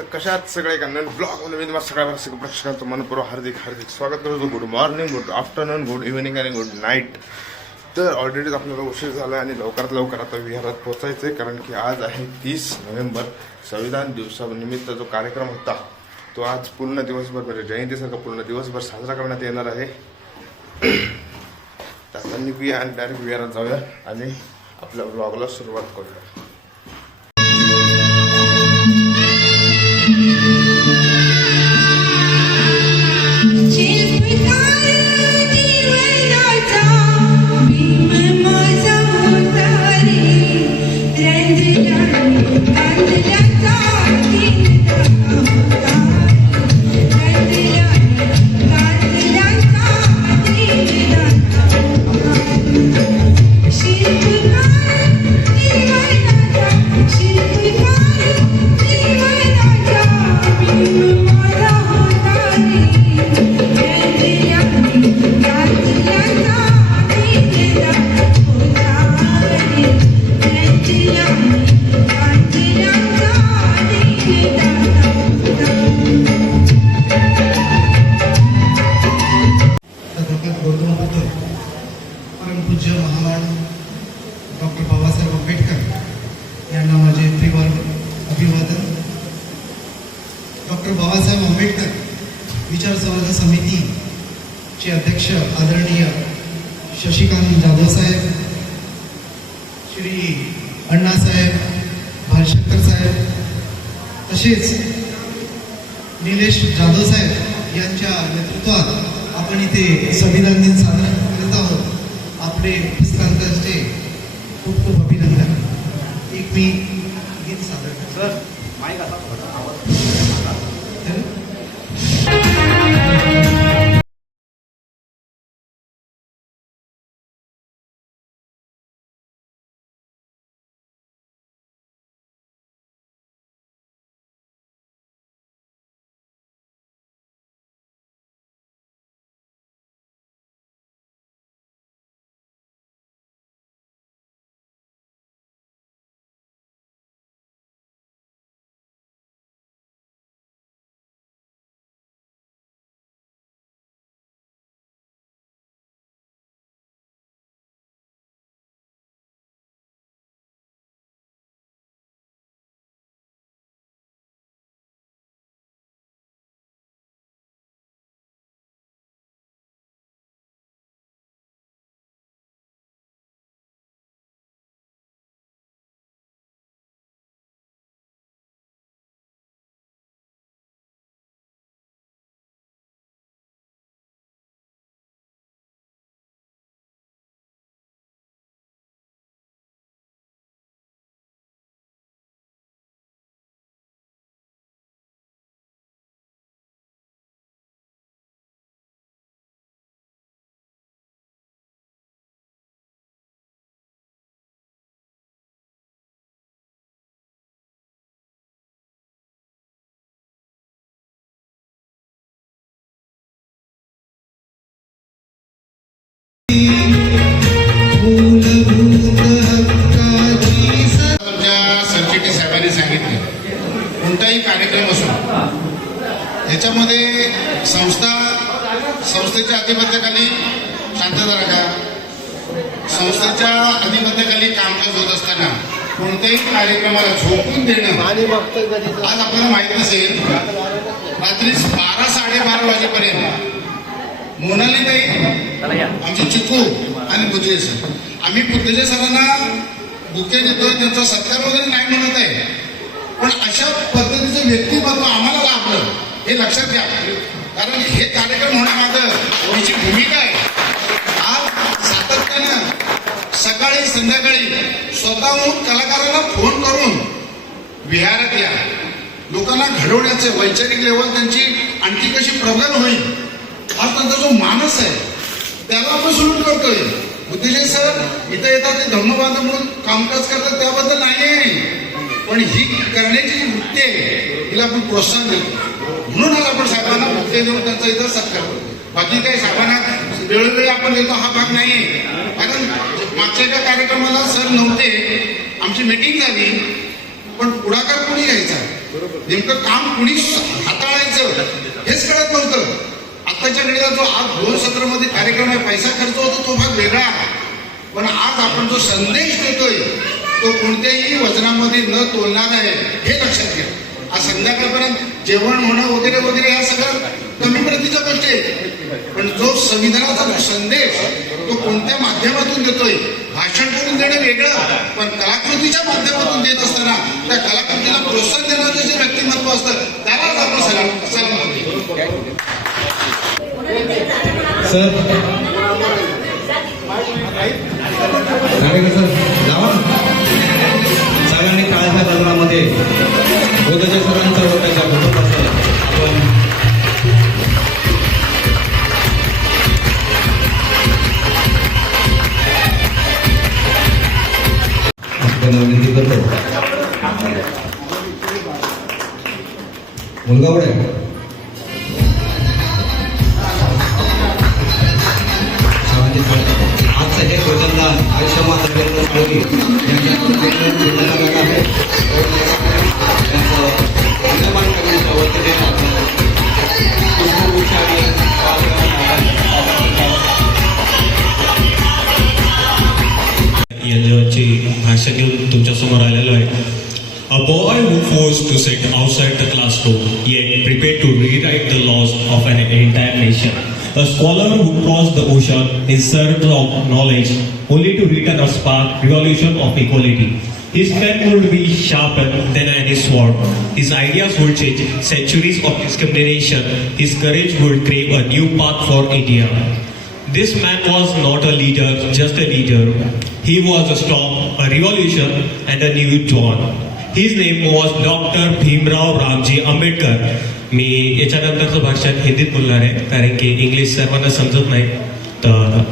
तर कशात सगळे कन्नड ब्लॉगमध्ये मी तुम्हाला सगळ्या प्रेक्षकांचं मनपूर्वक हार्दिक स्वागत करतो. Good morning, good afternoon, good evening आणि गुड नाईट. तर ऑलरेडीच आपल्याला उशीर झाला आणि लवकरात लवकर आता विहारात पोचायचं आहे, कारण की आज आहे 30 नोव्हेंबर. संविधान दिवसानिमित्त जो कार्यक्रम होता तो आज पूर्ण दिवसभर जयंतीसारखा पूर्ण दिवसभर साजरा करण्यात येणार आहे. तर आता निघूया आणि डायरेक्ट विहारात जाऊया आणि आपल्या ब्लॉगला सुरुवात करूया. पूज्य महामानव डॉक्टर बाबासाहेब आंबेडकर यांना माझे प्रिय अभिवादन. डॉक्टर बाबासाहेब आंबेडकर विचार संवर्धन समितीचे अध्यक्ष आदरणीय शशिकांत जाधव साहेब, श्री अण्णासाहेब भालशंकर साहेब, तसेच निलेश जाधव साहेब यांच्या नेतृत्वात आपण इथे संविधान दिन साजरा करत आहोत. आपले उपस्थितांचे खूप खूप अभिनंदन. एक मी गीत सादर करतो. सरचिटे साहेबांनी सांगितले, कोणताही कार्यक्रम असो याच्यामध्ये संस्थेच्या अधिपत्याखाली शांतता राखा. संस्थेच्या अधिपत्याखाली कामकाज होत असताना कोणत्याही कार्यक्रमाला झोपून देणं. आज आपल्याला माहित नसेल, रात्री 12-12:30 वाजेपर्यंत मोनालीताई, आमची चिकू आणि बुद्धे सर, आम्ही बुद्धे सरांना बुके देतोय, त्यांचा सत्कार वगैरे नाही म्हणत आहे, पण अशा पद्धतीचं व्यक्तिमत्व आम्हाला लाभलं हे लक्षात घ्या. कारण हे कार्यक्रम होण्यामागं तिची भूमिका आहे. आज सातत्यानं सकाळी संध्याकाळी स्वतःहून कलाकारांना फोन करून विहारात या, लोकांना घडवण्याचे वैचारिक लेवल त्यांची आणखी कशी प्रबल होईल हा त्यांचा जो मानस आहे त्याला आपण सुरू करतोय. बुद्धिजय सर इथं येतात ते धम्मबांधव म्हणून कामकाज करतात त्याबद्दल नाही, पण ही करण्याची जी वृत्ती आहे हिला आपण प्रोत्साहन देतो. म्हणून आज आपण साहेबांना मुक्ती देऊन त्यांचा इथं सत्कार करतो. बाकी काही साहेबांना वेळोवेळी आपण देतो हा भाग नाहीये. कारण मागच्या एका कार्यक्रमाला सर नव्हते, आमची मीटिंग झाली, पण पुढाकार कोणी घ्यायचा नेमकं काम कुणी हाताळायचं हेच कळत नव्हतं. आत्ताच्या घडीला जो आज 2 सत्रामध्ये कार्यक्रम आहे, पैसा खर्च होतो तो भाग वेगळा, पण आज आपण जो संदेश देतोय तो कोणत्याही वचनामध्ये न तोलणार आहे हे लक्षात घ्या. आज संध्याकाळपर्यंत जेवण होणं वगैरे वगैरे ह्या सगळं कमी प्रतीच्या गोष्टी आहेत, पण जो संविधानाचा जो संदेश तो कोणत्या माध्यमातून देतोय, भाषण करून देणं वेगळं, पण कलाकृतीच्या माध्यमातून देत असताना त्या कलाकृतीला प्रोत्साहन देणारं जे व्यक्तिमत्व असतं त्यालाच आपण सलाम म्हणतो. सर सर जावा सगळ्यांनी काळाच्या बदलामध्ये बोधाच्या सरांचं व त्याच्या कुटुंबाचं आपण विनंती करतो. मुलगा कुठे आहे? आजचं हे भोजनदान आयुष्यमान देवेंद्र साळवी यांच्या आहे. अंदमान कमिटीच्या वतीने पुष्पगुच्छ आणि यांची भाषण घेऊन तुमच्यासमोर आलेलो आहे. A boy who forced to sit outside the classroom, yet prepared to rewrite the laws of an entire nation. A scholar who crossed the ocean in search of knowledge, only to return a spark revolution of equality. His pen would be sharper than any sword. His ideas would change centuries of discrimination. His courage would crave a new path for India. This man was not a leader, just a leader. He was a storm, a revolution, and a new dawn. His name was Dr. Bhimrao Ramji Ambedkar. मी याच्यानंतरचं भाषण हिंदीत बोलणार आहे कारण की English सर्वांना समजत नाही. तर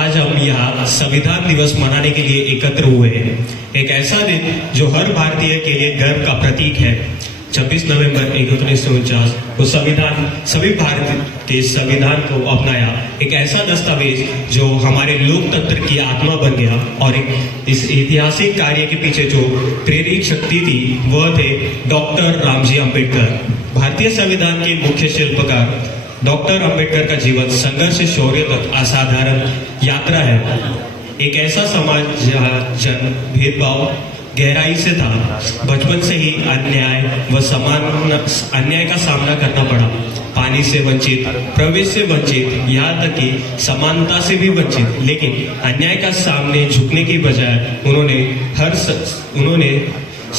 आज हम यहाँ संविधान दिवस मनाने के लिए एकत्र हुए हैं. एक ऐसा दिन जो हर भारतीय के लिए गर्व का प्रतीक है. 26 नवंबर 1949 को संविधान सभी भारत के संविधान को अपनाया. एक ऐसा दस्तावेज जो हमारे लोकतंत्र की आत्मा बन गया और इस ऐतिहासिक कार्य के पीछे जो प्रेरक शक्ति थी वह थे डॉक्टर रामजी अम्बेडकर. भारतीय संविधान के मुख्य शिल्पकार डॉक्टर अम्बेडकर का जीवन संघर्ष से शौर्य तक असाधारण यात्रा है. एक ऐसा समाज जहाँ जन भेदभाव गहराई से था. बचपन से ही अन्याय का सामना करना पड़ा. पानी से वंचित, प्रवेश से वंचित, यहाँ तक कि समानता से भी वंचित. लेकिन अन्याय का सामने झुकने की बजाय उन्होंने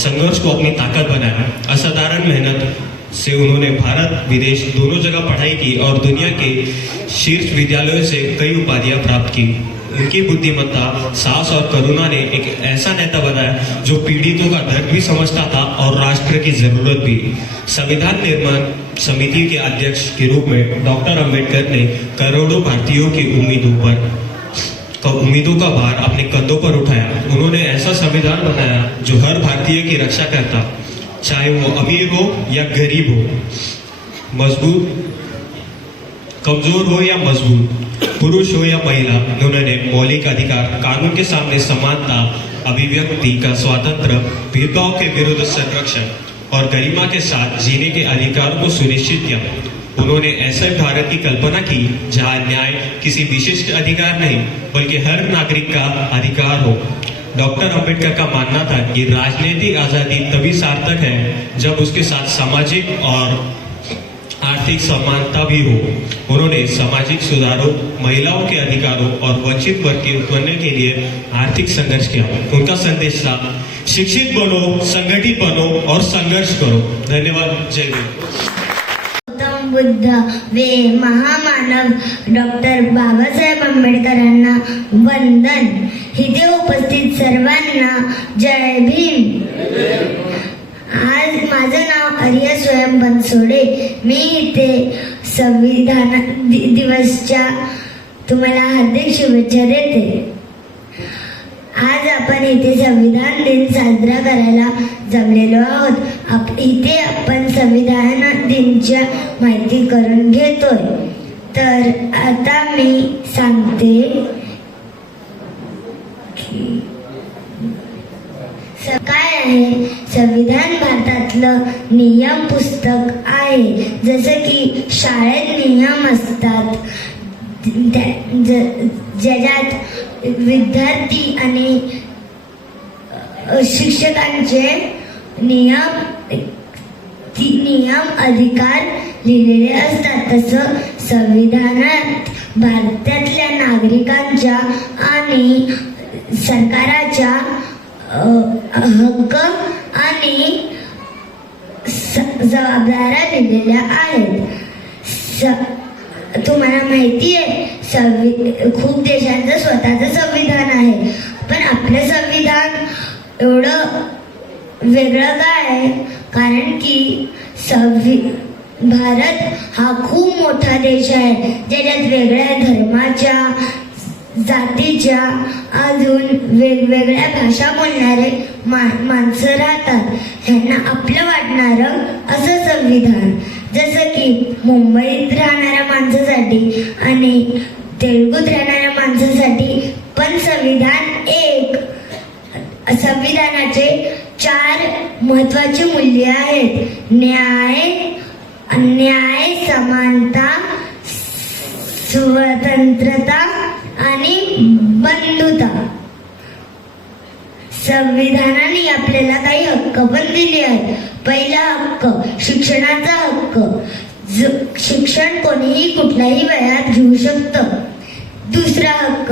संघर्ष को अपनी ताकत बनाया. असाधारण मेहनत से उन्होंने भारत विदेश दोनों जगह पढ़ाई की और दुनिया के शीर्ष विद्यालयों से कई उपाधियां प्राप्त की. उनकी बुद्धिमत्ता, साहस और करुणा ने एक ऐसा नेता बनाया जो पीड़ितों का दर्द भी समझता था और राष्ट्र की जरूरत भी. संविधान निर्माण समिति के अध्यक्ष के रूप में डॉक्टर अम्बेडकर ने करोड़ों भारतीयों की उम्मीदों का भार अपने कंधों पर उठाया. उन्होंने ऐसा संविधान बनाया जो हर भारतीय की रक्षा करता, चाहे वो अमीर हो या गरीब हो, मजबूत कमजोर हो या मजबूत, पुरुष हो या महिला. उन्होंने मौलिक अधिकार, कानून के सामने समानता, अभिव्यक्ति का स्वातंत्र्य, भेदभाव के विरुद्ध संरक्षण और गरिमा के साथ जीने के अधिकार को सुनिश्चित किया. उन्होंने ऐसे भारत की कल्पना की जहां न्याय किसी विशिष्ट अधिकार नहीं बल्कि हर नागरिक का अधिकार हो. डॉक्टर अम्बेडकर का मानना था कि राजनीतिक आजादी तभी सार्थक है जब उसके साथ सामाजिक और आर्थिक समानता भी हो. उन्होंने सामाजिक सुधारों, महिलाओं के अधिकारों और वंचित वर्ग के उत्पन्न के लिए आर्थिक संघर्ष किया. उनका संदेश था, शिक्षित बनो, संगठित बनो और संघर्ष करो. धन्यवाद. जय हिंद. गौतम बुद्ध वे महामानव डॉक्टर बाबासाहेब आंबेडकरांना वंदन. इथे उपस्थित सर्वांना जय भीम. आज माझं नाव आर्या स्वयं बनसोडे. मी इथे संविधान दिवसच्या तुम्हाला हार्दिक शुभेच्छा देते. आज आपण इथे संविधान दिन साजरा करायला जमलेलो आहोत. इथे आपण संविधान दिनच्या माहिती करून घेतोय. तर आता मी सांगते की काय आहे संविधान भारतातलं नियम पुस्तक आहे. जसं की शाळेत नियम असतात ज्याच्यात विद्यार्थी आणि शिक्षकांचे नियम अधिकार लिहिलेले असतात. तसं संविधानात भारतातल्या नागरिकांच्या आणि सरकाराच्या हक्क आणि जबाबदाऱ्या लिहिलेल्या आहेत. तुम्हाला माहिती आहे खूप देशांचं स्वतःचं संविधान आहे, पण आपलं संविधान एवढं वेगळं काय आहे? कारण की भारत हा खूप मोठा देश आहे, ज्याच्यात वेगळ्या धर्माच्या, जातीच्या, अजून वेगवेगळ्या भाषा बोलणारे माणसं राहतात. ह्यांना आपलं वाटणारं असं संविधान. जसं की मुंबईत राहणाऱ्या माणसासाठी आणि तेलुगूत राहणाऱ्या माणसासाठी पण संविधान एक. संविधानाचे 4 महत्वाची मूल्य आहेत: न्याय, समानता, स्वतंत्रता आणि बंधुता. संविधानाने आपल्याला काही हक्क पण दिले आहेत. पहिला हक्क शिक्षणाचा हक्क. शिक्षण कोणीही कुठल्याही वयात घेऊ शकतं. दुसरा हक्क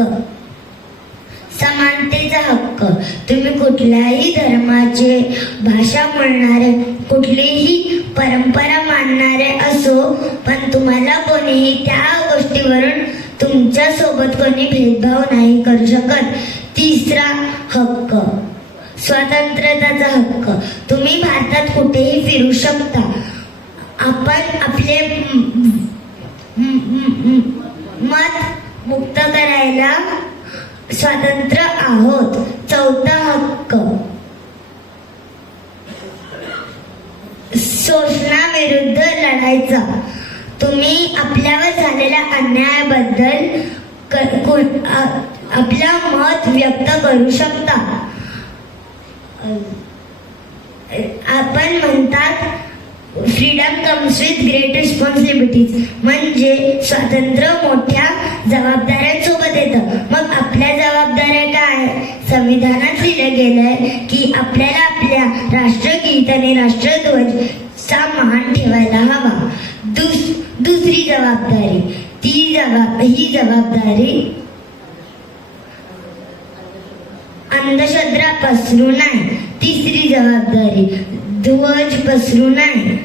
समानतेचा हक्क. तुम्ही कुठल्याही धर्माचे, भाषा बोलणारे, कुठलीही परंपरा मानणारे असो, पण तुम्हाला कोणीही त्या गोष्टीवरून तुमच्या सोबत कोणी भेदभाव नाही करू शकत. तिसरा हक्क स्वातंत्र्याचा हक्क. तुम्ही भारतात कुठेही फिरू शकता. आपण आपले मत मुक्त करायला स्वतंत्र आहोत. चौथा हक्क शोषणाविरुद्ध लढायचा. तुम्ही आपल्यावर झालेल्या अन्यायाबद्दल आपलं मत व्यक्त करू शकता. आपण म्हणतात freedom comes with great responsibilities, म्हणजे स्वातंत्र्य मोठ्या जबाबदाऱ्यांसोबत येतं. मग आपल्या जबाबदाऱ्या काय? संविधानात लिहिलं गेलंय की आपल्याला आपल्या राष्ट्रगीत आणि राष्ट्रध्वजचा मान ठेवायला हवा. दुसरी जबाबदारी ही जबाबदारी अंधश्रद्धा पसरू नये. तिसरी जबाबदारी ध्वज पसरू नये.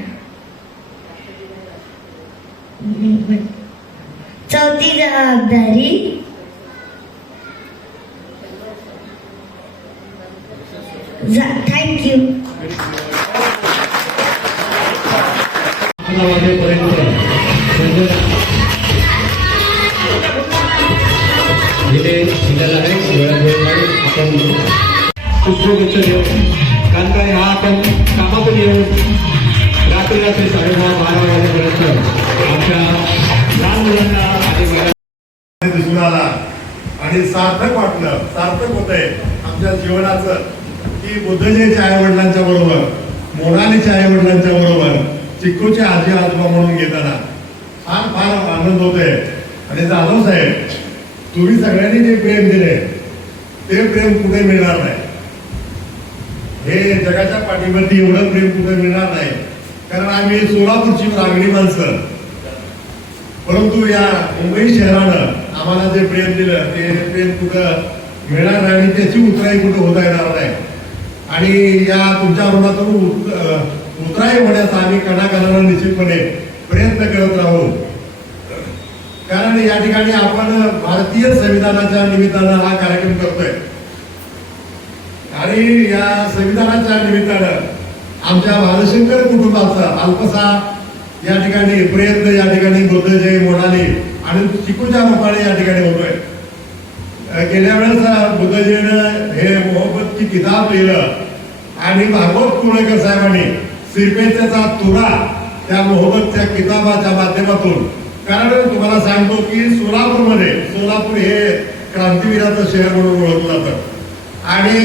चौथी जबाबदारी थँक्यू. पुष्पगुच्छ देऊन, कारण काय हा आपण कामातून येऊन रात्री 12:30 वाजेपर्यंत आमच्या लहान मुलांना आणि दिसून आला आणि सार्थक वाटलं, सार्थक होतंय आमच्या जीवनाचं की बुद्धजीच्या आई वडिलांच्या बरोबर, मोनालीच्या आई वडिलांच्या बरोबर, चिक्कूच्या आजी आजोबा म्हणून घेताना फार फार आनंद होतोय. आणि जाधव साहेब, तुम्ही सगळ्यांनी जे प्रेम दिले ते प्रेम कुठे मिळणार नाही. हे जगाच्या पाठीवरती एवढं प्रेम कुठे मिळणार नाही, कारण आम्ही सोलापूरची रांगडी माणसं. परंतु या मुंबई शहरानं आम्हाला जे प्रेम दिलं ते प्रेम कुठं मिळणार नाही आणि त्याची उतराई कुठं होता येणार नाही. आणि या तुमच्या ऋणातून उतराई होण्याचा आम्ही कणाकणानं निश्चितपणे प्रयत्न करत राहू. कारण या ठिकाणी आपण भारतीय संविधानाच्या निमित्तानं हा कार्यक्रम करतोय आणि या संविधानाच्या निमित्तानं आमच्या भालशंकर कुटुंबाचा अल्पसा या ठिकाणी प्रयत्न या ठिकाणी बुद्धजय, मोनाली आणि चिकूच्या रूपाने या ठिकाणी होतोय. गेल्या वेळेस बुद्धजयनं हे मोहब्बत की किताब लिहिलं आणि भागवत कुळेकर साहेबांनी सिरपेचा तुरा त्या मोहब्बतच्या किताबाच्या माध्यमातून. कारण तुम्हाला सांगतो की सोलापूर हे क्रांतिवीराचं शहर म्हणून ओळखलं जातं आणि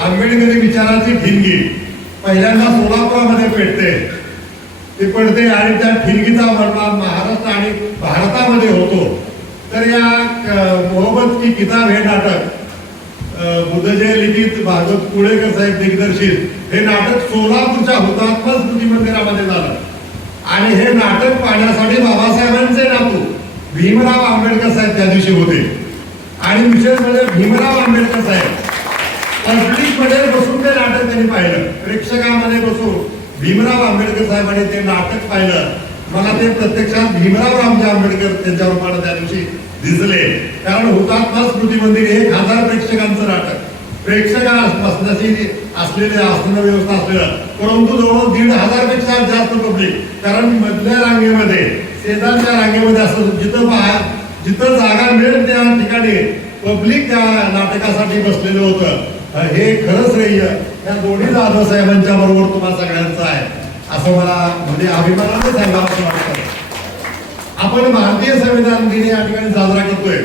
आंबेडकरी विचाराची ठिणगी पहिल्यांदा सोलापुरामध्ये पेटते, ते पडते आणि त्या फिरकीचा परिणाम महाराष्ट्र आणि भारतामध्ये होतो. तर या मोहब्बत की किताब हे नाटक बुद्धजय लिखित भागवत कुळेकर साहेब दिग्दर्शित हे नाटक सोलापूरच्या हुतात्मा स्मृती मंदिरामध्ये झालं. आणि हे नाटक पाहण्यासाठी बाबासाहेबांचे नातू भीमराव आंबेडकर साहेब त्या दिवशी होते. आणि विशेष म्हणजे भीमराव आंबेडकर साहेब पब्लिक मध्ये बसून ते नाटक त्यांनी पाहिलं, प्रेक्षकांमध्ये बसून भीमराव आंबेडकर साहेबांनी ते नाटक पाहिलं. मला ते प्रत्यक्षात भीमराव रामजी आंबेडकर त्यांच्या रूपाने त्या दिवशी दिसले. कारण हुतात्मा स्मृती मंदिर 1000 प्रेक्षकांचं नाटक, प्रेक्षका बसण्याची असलेले आसन व्यवस्था असलेलं, परंतु जवळ 1500 पेक्षा जास्त पब्लिक. कारण मधल्या रांगेमध्ये शेजारच्या रांगेमध्ये असं जिथं जागा मिळेल त्या ठिकाणी पब्लिक त्या नाटकासाठी बसलेलं होतं. हे खरं श्रेय या दोन्ही जाधव साहेबांच्या बरोबर तुम्हा सगळ्यांचं आहे असं मला म्हणजे अभिमानाने सांगावं वाटतं. आपण भारतीय संविधान दिन या ठिकाणी साजरा करतोय.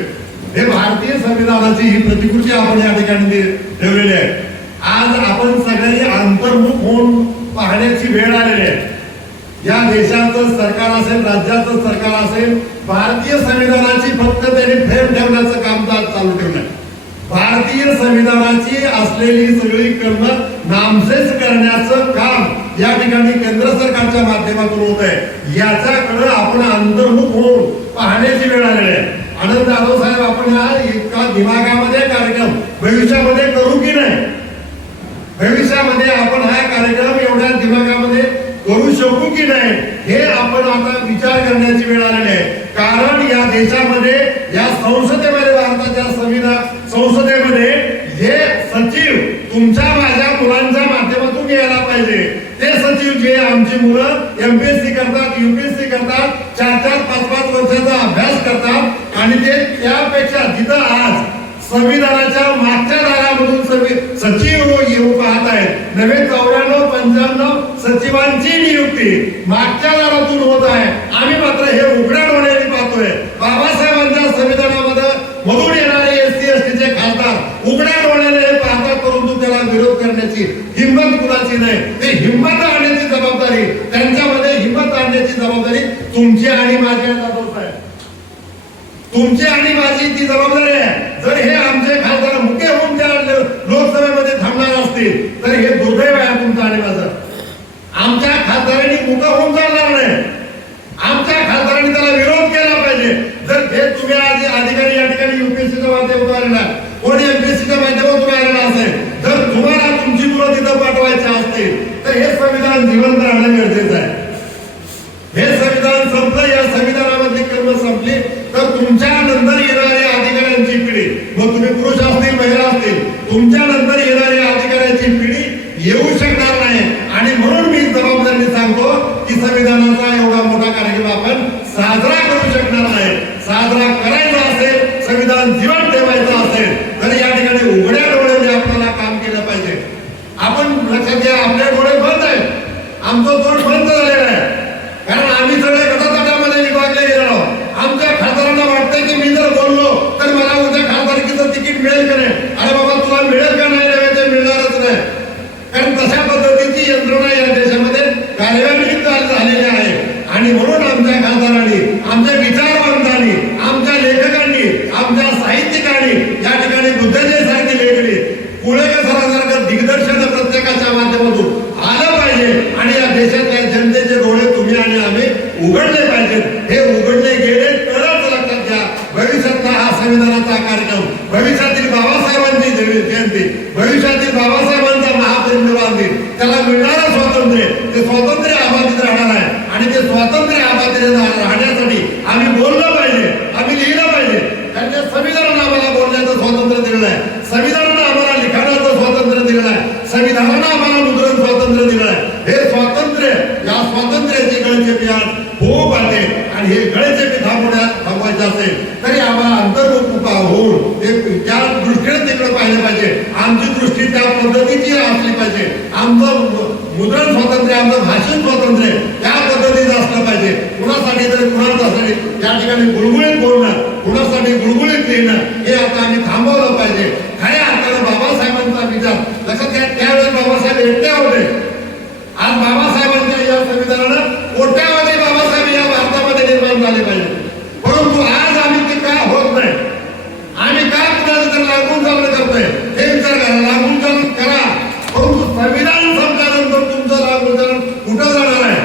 हे भारतीय संविधानाची ही प्रतिकृती आपण या ठिकाणी ठेवलेली आहे. आज आपण सगळ्यांनी अंतर्मुख होऊन पाहण्याची वेळ आलेली आहे. या देशाचं सरकार असेल, राज्याचं सरकार असेल, भारतीय संविधानाची फक्त त्यांनी फ्रेम ठेवण्याचं काम चालू ठेवलंय. भारतीय संविधानाची असलेली सगळी कलमं नामशेष करण्याचं काम या ठिकाणी केंद्र सरकारच्या माध्यमातून होत आहे. याच्याकडे आपण अंतर्मुख होऊन पाहण्याची वेळ आलेली आहे. आनंद जाधव साहेब, आपण हा इतका दिमागामध्ये कार्यक्रम भविष्यामध्ये करू की नाही? भविष्यामध्ये आपण हा कार्यक्रम एवढ्या दिमागामध्ये करू शकू की नाही हे आपण आता विचार करण्याची वेळ आलेली आहे. कारण या देशामध्ये या संसदेमध्ये, भारताच्या संसदेमध्ये जे सचिव तुमच्या माझ्या मुलांच्या माध्यमातून यायला पाहिजे, ते सचिव जे आमची मुलं एमपीएससी करतात, युपीएससी करतात, 4-4, 5-5 वर्षाचा अभ्यास करतात आणि ते त्यापेक्षा जिथं आज संविधानाच्या मागच्या दारामधून सचिव येऊ पाहत आहेत, नवे 94-95 सचिवांची नियुक्ती मागच्या दारातून होत आहे. आम्ही मात्र हे उघड्या डोळ्यांनी पाहतोय. बाबासाहेबांच्या संविधानामध्ये मधून येणारे एसटी एसटीचे खासदार उघड्या डोळ्याने हे पाहतात, परंतु त्याला विरोध करण्याची हिंमत कुणाची नाही. ते हिंमत आणण्याची जबाबदारी, त्यांच्यामध्ये हिंमत आणण्याची जबाबदारी तुमची आणि माझी आहे. तुमची आणि माझी ती जबाबदारी आहे. जर हे आमचे खासदार मुके होऊन त्या लोकसभेमध्ये थांबणार असतील तर हे दुर्दैव आहे तुमचं आणि माझं. आमच्या खासदारांनी मुका होऊन चालणार नाही. आमच्या खासदारांनी त्याला विरोध केला पाहिजे. जर हे तुम्ही आज अधिकारी या ठिकाणी युपीएससीच्या माध्यमातून आलेला, कोणी एमपीएससीच्या माध्यमातून आलेला असेल, जर तुम्हाला तुमची मुलं तिथं पाठवायची असतील तर हे संविधान जिवंत राहणं गरजेचं आहे. हे संविधान संपलं, या संविधानामधली कर्म संपली तर तुमच्या नंतर येणाऱ्या अधिकाऱ्यांची पिढी, मग तुम्ही पुरुष असतील महिला असतील, तुमच्या नंतर येणाऱ्या अधिकाऱ्यांची पिढी येऊ शकणार नाही. आणि म्हणून मी जबाबदारीने सांगतो की संविधानाचा एवढा मोठा कार्यक्रम आपण साजरा करू शकणार नाही. साजरा करायचा असेल, संविधान जीवन ठेवायचं असेल तर या ठिकाणी उघड्या डोळ्याने आपल्याला काम केलं पाहिजे. आपण लक्षात घ्या, आपले डोळे बंद आहेत, आमचं तोंड बंद झालेलं आहे. कारण आम्ही सगळे गटातटामध्ये विभागले गेलो. आमच्या खासदारांना वाटतंय की मी जर बोललो तर मला उद्या खासदारकीचं तिकीट मिळेल का नाही. अरे बाबा, तुला मिळेल का नाही ते मिळणारच नाही. कारण तशा पद्धतीची यंत्रणा या देशामध्ये कार्यान्वित झालेली आहे. आणि म्हणून आमच्या खासदारांनी, आमच्या विचारवंतांनी, आमच्या लेखकांनी, आमच्या साहित्यिकांनी या ठिकाणी बुद्धजय सारखी लेखली, कुळेकर सरांसारखं दिग्दर्शन प्रत्येकाच्या माध्यमातून आलं पाहिजे. आणि या देशातल्या जनतेचे डोळे तुम्ही आणि आम्ही उघडले पाहिजेत. हे उघडले गेले तरच लक्षात घ्या, भविष्यातला हा संविधानाचा कार्यक्रम, भविष्यातील बाबासाहेबांची जयंती, भविष्यातील बाबासाहेबांचा महापरिनिर्वाण दिन, त्याला मिळणारं स्वातंत्र्य, ते स्वातंत्र्य अबाधित राहणार आहे. आणि ते स्वातंत्र्य अबाधित राहण्यासाठी आम्ही बोललं पाहिजे, आम्ही लिहिलं पाहिजे. कारण त्या संविधानानं आम्हाला बोलण्याचं स्वातंत्र्य दिलेलं आहे, संविधानानं आम्हाला लिखाणाचं स्वातंत्र्य दिलेलं आहे, संविधानानं आम्हाला मुद्रण स्वातंत्र्य दिलेलं आहे. हे स्वातंत्र्य, या स्वातंत्र्याची गळचेपी होऊ पाहिजे. आणि हे गळचेपी थांबवायचे असेल तरी आम्हाला अंतर्मुख होऊन त्या दृष्टीने तिकडे पाहिलं पाहिजे. आमची दृष्टी त्या पद्धतीची असली पाहिजे. आमचं मुद्रण स्वातंत्र्य, आमचं भाषण स्वातंत्र्य त्या पद्धतीचं असलं पाहिजे. कुणासाठी तर कुणासाठी या ठिकाणी गुळगुळीत बोलणं, कुणासाठी गुळगुळीत लिहिणं हे आता आम्ही थांबवलं पाहिजे. खऱ्या अर्थानं बाबासाहेबांचा विचार लक्षात घ्या. त्यावेळेस बाबासाहेब एकटे होते, आज बाबासाहेबांच्या या संविधानानं कोट्यावधी बाबासाहेब या भारतामध्ये निर्माण झाले पाहिजे, परंतु आज आम्ही ते का होत नाही, आम्ही का कुणाचं तर लागून चालणं करतोय हे विचार करा. लागून चालून करा, परंतु संविधान संपल्यानंतर तुमचं लागून चालून कुठं जाणार आहे?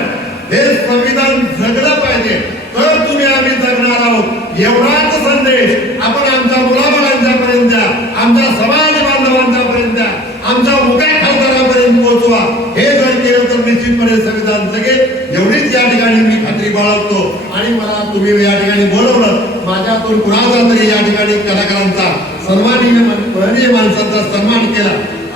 हे संविधान जगलं पाहिजे, तर तुम्ही आम्ही जगणार आहोत. एवढाच संदेश आपण आमच्या मुलाबाळांच्यापर्यंत द्या, आमच्या समाज बांधवांच्यापर्यंत द्या, आमच्या उभ्या खासदारापर्यंत पोहोचवा. हे जर केलं तर निश्चितपणे संविधान जगेल एवढीच या ठिकाणी मी खात्री बाळगतो. आणि मला तुम्ही या ठिकाणी बोलवलं, माझ्यातून कुणाचा तरी या ठिकाणी कलाकारांचा सन्माननीय माणसांचा सन्मान केला.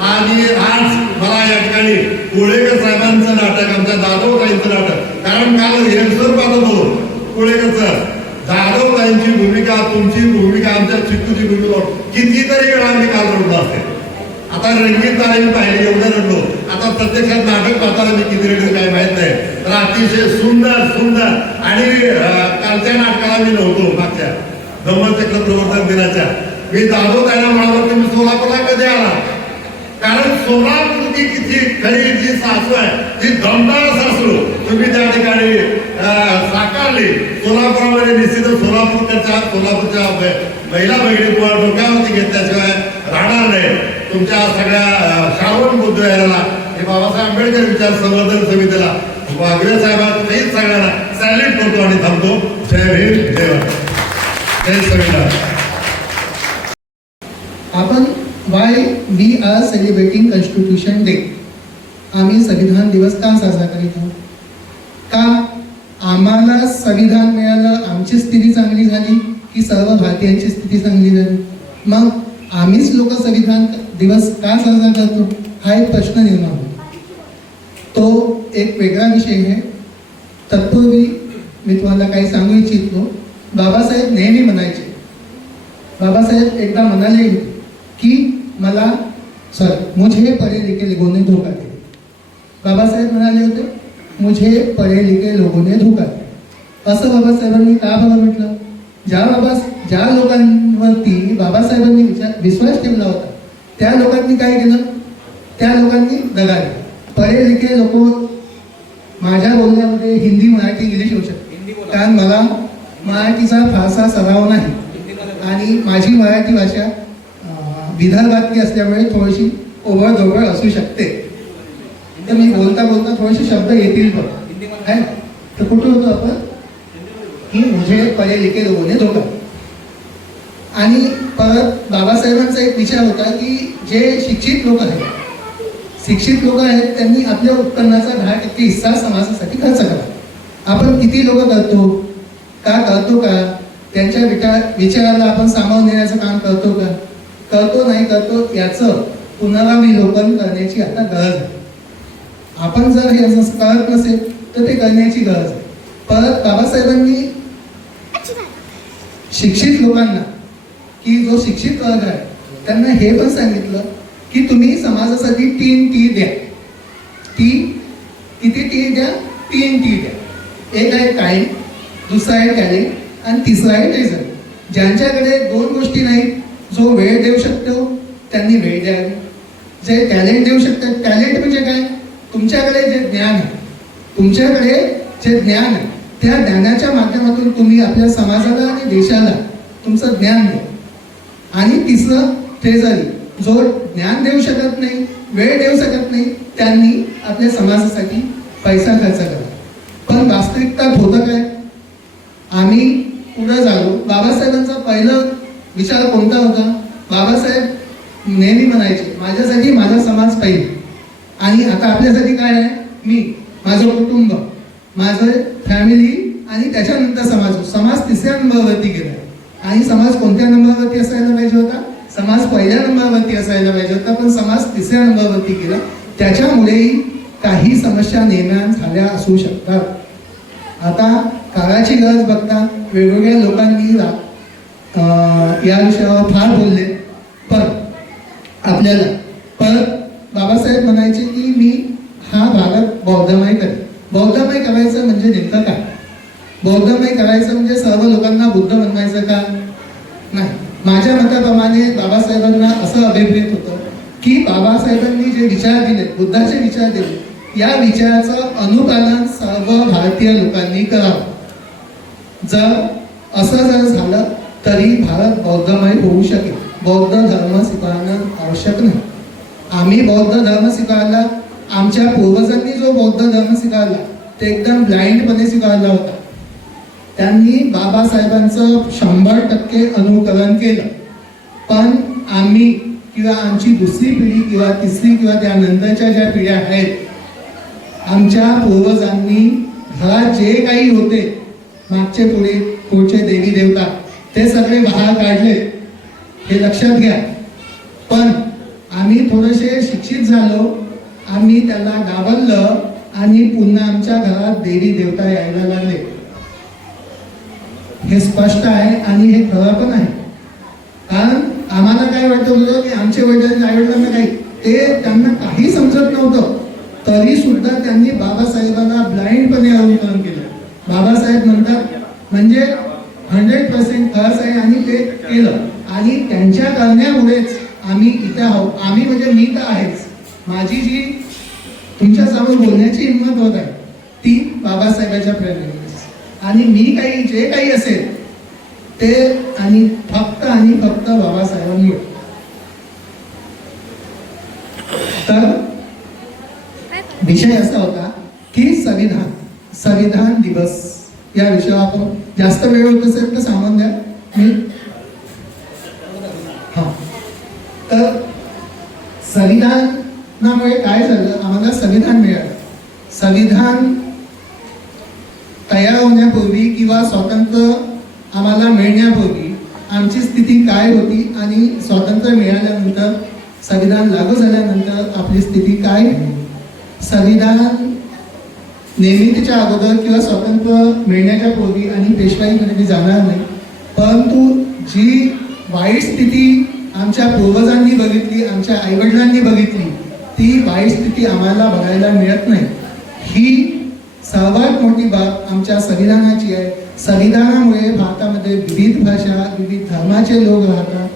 आणि आज मला या ठिकाणी कोळेकर साहेबांचं नाटक, आमच्या जाधवताईंचं नाटक, कारण काल रिहर्सल पाहत होतो कोळेकरचं, जाधवताईंची भूमिका, तुमची भूमिका, आमच्या चित्तूची भूमिका कितीतरी वेळा आम्ही काल रडलो असेल. आता रंगीत तारे मी पाहिले एवढं रडलो, आता प्रत्यक्षात नाटक पाहताना मी किती रडलो काय माहित नाही. तर अतिशय सुंदर सुंदर. आणि कालच्या नाटकाला मी नव्हतो, मागच्या धम्मचक्र प्रवर्तन दिनाच्या. मी जाधवताईंना म्हणालो तुम्ही सोलापूरला कधी आला, कारण सोलापूरची किती खरी जी सासू आहे ती दमदार सासू तुम्ही त्या ठिकाणी साकारली. सोलापुरामध्ये निश्चितच सोलापूरच्या महिला भगिनी तुम्हाला डोक्यावरती घेतल्याशिवाय राहणार नाही. तुमच्या सगळ्या श्रावण बुद्ध याला हे बाबासाहेब आंबेडकर विचार संवर्धन समितीला वाघरे साहेबांनी सगळ्यांना सॅल्यूट करतो आणि थांबतो. जय भीम, जय भारत, जय संविधान. आपण why we are celebrating constitution day, आम्ही संविधान दिवस का साजरा करीत आहोत? का आम्हाला संविधान मिळालं, आमची स्थिती चांगली झाली की सर्व भारतीयांची स्थिती चांगली झाली? मग आम्हीच लोक संविधान दिवस का साजरा करतो हा एक प्रश्न निर्माण होतो. तो एक वेगळा विषय आहे. तत्पूर्वी मी तुम्हाला काही सांगू इच्छितो. बाबासाहेब नेहमी म्हणायचे, बाबासाहेब एकदा म्हणाले की मुझे पढ़े लिखे लोगों ने धोखा दिया. बाबासाहेब म्हणाले होते मुझे पढ़े लिखे लोगों ने धोखा दिया. असं बाबासाहेबांनी का बरं म्हटलं? ज्या लोकांवरती बाबासाहेबांनी विश्वास ठेवला होता त्या लोकांनी काय केलं? त्या लोकांनी दगा दिला. पढ़े लिखे लोक, माझ्या बोलण्यामध्ये हिंदी मराठी इंग्लिश होऊ शकते, कारण मला मराठीचा फारसा सराव नाही आणि माझी मराठी भाषा विदर्भातली असल्यामुळे थोडीशी ओबळधोबळ असू शकते. तर मी बोलता बोलता थोडेसे शब्द येतील पण आहे. तर कुठे होतो आपण की मुझे पढ़े लिखे लोगों ने धोखा. आणि परत बाबासाहेबांचा एक विचार होता की जे शिक्षित लोक आहेत त्यांनी आपल्या उत्पन्नाचा 10% हिस्सा समाजासाठी खर्च करा. आपण किती लोक करतो का? त्यांच्या विचाराला आपण सामावून नेण्याचं काम करतो का? नाही करतो याचं पुनरावलोकन करण्याची आता गरज आहे. आपण जर हे करत नसेल तर ते करण्याची गरज आहे. परत बाबासाहेबांनी शिक्षित लोकांना, की जो शिक्षित वर्ग आहे त्यांना हे पण सांगितलं की तुम्ही समाजासाठी 3 T द्या. किती टी द्या? 3 T द्या. एक आहे टाइम, दुसरा आहे टॅलेंट आणि तिसरा आहे ट्रेझर. ज्यांच्याकडे 2 गोष्टी नाहीत, जो वेळ देऊ शकतो त्यांनी वेळ द्यावी, जे टॅलेंट देऊ शकतात. टॅलेंट म्हणजे काय? तुमच्याकडे जे ज्ञान आहे त्या ज्ञानाच्या माध्यमातून तुम्ही आपल्या समाजाला आणि देशाला तुमचं ज्ञान द्या. आणि तिसरं ट्रेझरी, जो ज्ञान देऊ शकत नाही, वेळ देऊ शकत नाही, त्यांनी आपल्या समाजासाठी पैसा खर्च करा. पण वास्तविकता होतं काय? आम्ही पुढे झालो. बाबासाहेबांचा पहिलं विचार कोणता होता? बाबासाहेब नेहमी म्हणायचे माझ्यासाठी माझा समाज पहिले. आणि आता आपल्यासाठी काय आहे? मी, माझं कुटुंब, माझं फॅमिली आणि त्याच्यानंतर समाज 3ऱ्या नंबरवरती गेला. आणि समाज कोणत्या नंबरवरती असायला पाहिजे होता? समाज पहिल्या नंबरवरती असायला पाहिजे होता, पण समाज 3ऱ्या नंबरवरती गेला. त्याच्यामुळेही काही समस्या निर्माण झाल्या असू शकतात. आता काळाची गरज बघता वेगवेगळ्या लोकांनी या विषयावर फार बोलले. पण आपल्याला परत बाबासाहेब म्हणायचे की मी हा भारत बौद्धमय करेन. बौद्धमय करायचं म्हणजे नेमकं काय? बौद्धमय करायचं म्हणजे सर्व लोकांना बुद्ध बनवायचं का? नाही. माझ्या मताप्रमाणे बाबासाहेबांना असं अभिप्रेत होतं की बाबासाहेबांनी जे विचार दिले, बुद्धाचे विचार दिले, या विचाराचं अनुपालन सर्व भारतीय लोकांनी करावं. असं जर झालं तरी भारत बौद्धमय होऊ शकेल. बौद्ध धर्म स्वीकारणं आवश्यक नाही. आम्ही बौद्ध धर्म स्वीकारला, आमच्या पूर्वजांनी जो बौद्ध धर्म स्वीकारला ते एकदम ब्लाइंडपणे स्वीकारला होता. त्यांनी बाबासाहेबांचं 100% अनुकरण केलं. पण आम्ही किंवा आमची दुसरी पिढी किंवा तिसरी किंवा त्यानंतरच्या ज्या पिढ्या आहेत, आमच्या पूर्वजांनी घरात जे काही होते मागचे पुढचे देवी देवता ते सगळे बाहेर काढले, हे लक्षात घ्या. पण आम्ही थोडेसे शिक्षित झालो, आम्ही त्याला डावललं आणि पुन्हा आमच्या घरात देवी देवता यायला लागले. हे स्पष्ट आहे आणि हे खरं पण आहे. कारण आम्हाला काय वाटत होतं की आमचे वडील आईवडिलांना काही त्यांना काही समजत नव्हतं, तरी सुद्धा त्यांनी बाबासाहेबांना ब्लाइंडपणे अनुकरण केलं. बाबासाहेब म्हणतात म्हणजे 100% खरंच आहे आणि ते केलं. आणि त्यांच्या करण्यामुळेच आम्ही इथे आहोत. आम्ही म्हणजे मी तर आहेच. माझी जी तुमच्यासमोर बोलण्याची हिंमत होत आहे ती बाबासाहेबांच्या प्रेरणेने. आणि मी जे काही असेल ते आणि फक्त बाबासाहेबांमुळे. तर विषय असा होता की संविधान दिवस या विषयावर आपण जास्त वेळ होत असेल तर सांगून द्या. मी तर संविधानामुळे काय झालं, आम्हाला संविधान मिळालं. संविधान तयार होण्यापूर्वी किंवा स्वातंत्र्य आम्हाला मिळण्यापूर्वी आमची स्थिती काय होती आणि स्वातंत्र्य मिळाल्यानंतर संविधान लागू झाल्यानंतर आपली स्थिती काय होती. संविधान निर्मितीच्या अगोदर किंवा स्वातंत्र्य मिळण्याच्या पूर्वी आणि पेशवाईकडे मी जाणार नाही, परंतु जी वाईट स्थिती आमच्या पूर्वजांनी बघितली, आमच्या आईवडिलांनी बघितली, ती वाईट स्थिती आम्हाला बघायला मिळत नाही. ही सर्वात मोठी बाब आमच्या संविधानाची आहे. संविधानामुळे भारतामध्ये विविध भाषा, विविध धर्माचे लोक राहतात.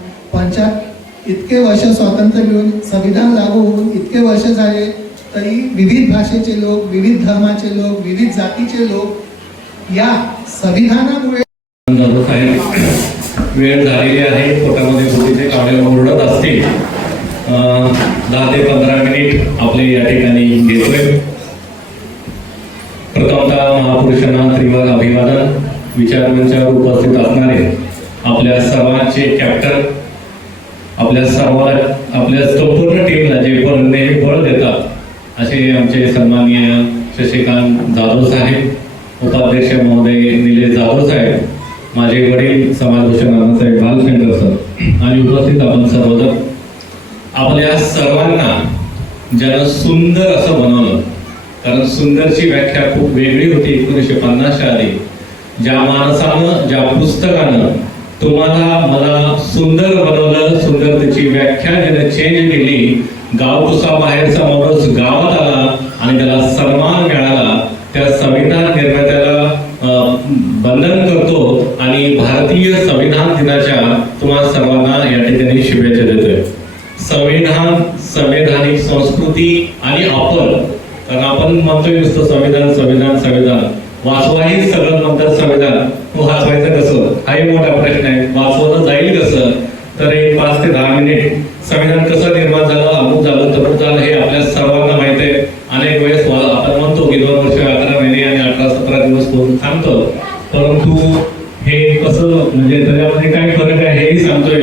इतके वर्ष स्वातंत्र्य मिळून संविधान लागू होऊन इतके वर्ष झाले तरी विविध भाषेचे लोक, विविध धर्माचे लोक, विविध जातीचे लोक या संविधानामुळे. वेळ झालेली आहे, पोटामध्ये गोडीचे कावळे ओरडत असतील. 10 ते 15 मिनिट आपले या ठिकाणी घेतोय. प्रथमतः महापुरुषांना त्रिवार अभिवादन. विचारमंचावर उपस्थित असणारे आपल्या सर्वांचे कॅप्टन, आपल्या संपूर्ण टीमला जे बळ देतात असे आमचे सन्माननीय शशिकांत जाधव साहेब, उपाध्यक्ष महोदय निलेश जाधव साहेब, माझे वडील समाजभूषण नानासाहेब बालशंकर सर आणि उपस्थित आपण सर्वजण. आपल्या सर्वांना ज्यानं सुंदर असं बनवलं, कारण सुंदरची व्याख्या खूप वेगळी होती 1950च्या आधी. ज्या माणसानं, ज्या पुस्तकानं तुम्हाला मला सुंदर बनवलं, सुंदरतेची व्याख्या ज्याने चेंज केली, गाव कुसा बाहेरचा माणूस गावात आला आणि त्याला सन्मान मिळाला, त्या संविधान निर्मात्याला वंदन करतो आणि भारतीय संविधान दिनाच्या तुम्हाला सर्वांना या ठिकाणी शुभेच्छा देतोय. संविधान, संवैधानिक संस्कृती आणि कारण आपण म्हणतोय नुसतं संविधान संविधान संविधान, वाचवाही सगळं म्हणतात संविधान, वाचवायचं कसं हाही मोठा प्रश्न आहे. वाचवलं जाईल कसं, तर एक 5 ते 10 मिनिट संविधान कसं निर्माण झालं, अमुक झालं तमुक झालं हे आपल्या सर्वांना माहित आहे. अनेक वेळेस आपण म्हणतो की 2 वर्ष 11 महिने आणि 18-17 दिवस करून थांबतो, परंतु हे कसं म्हणजे त्याच्यामध्ये काय फरक आहे हेही सांगतोय.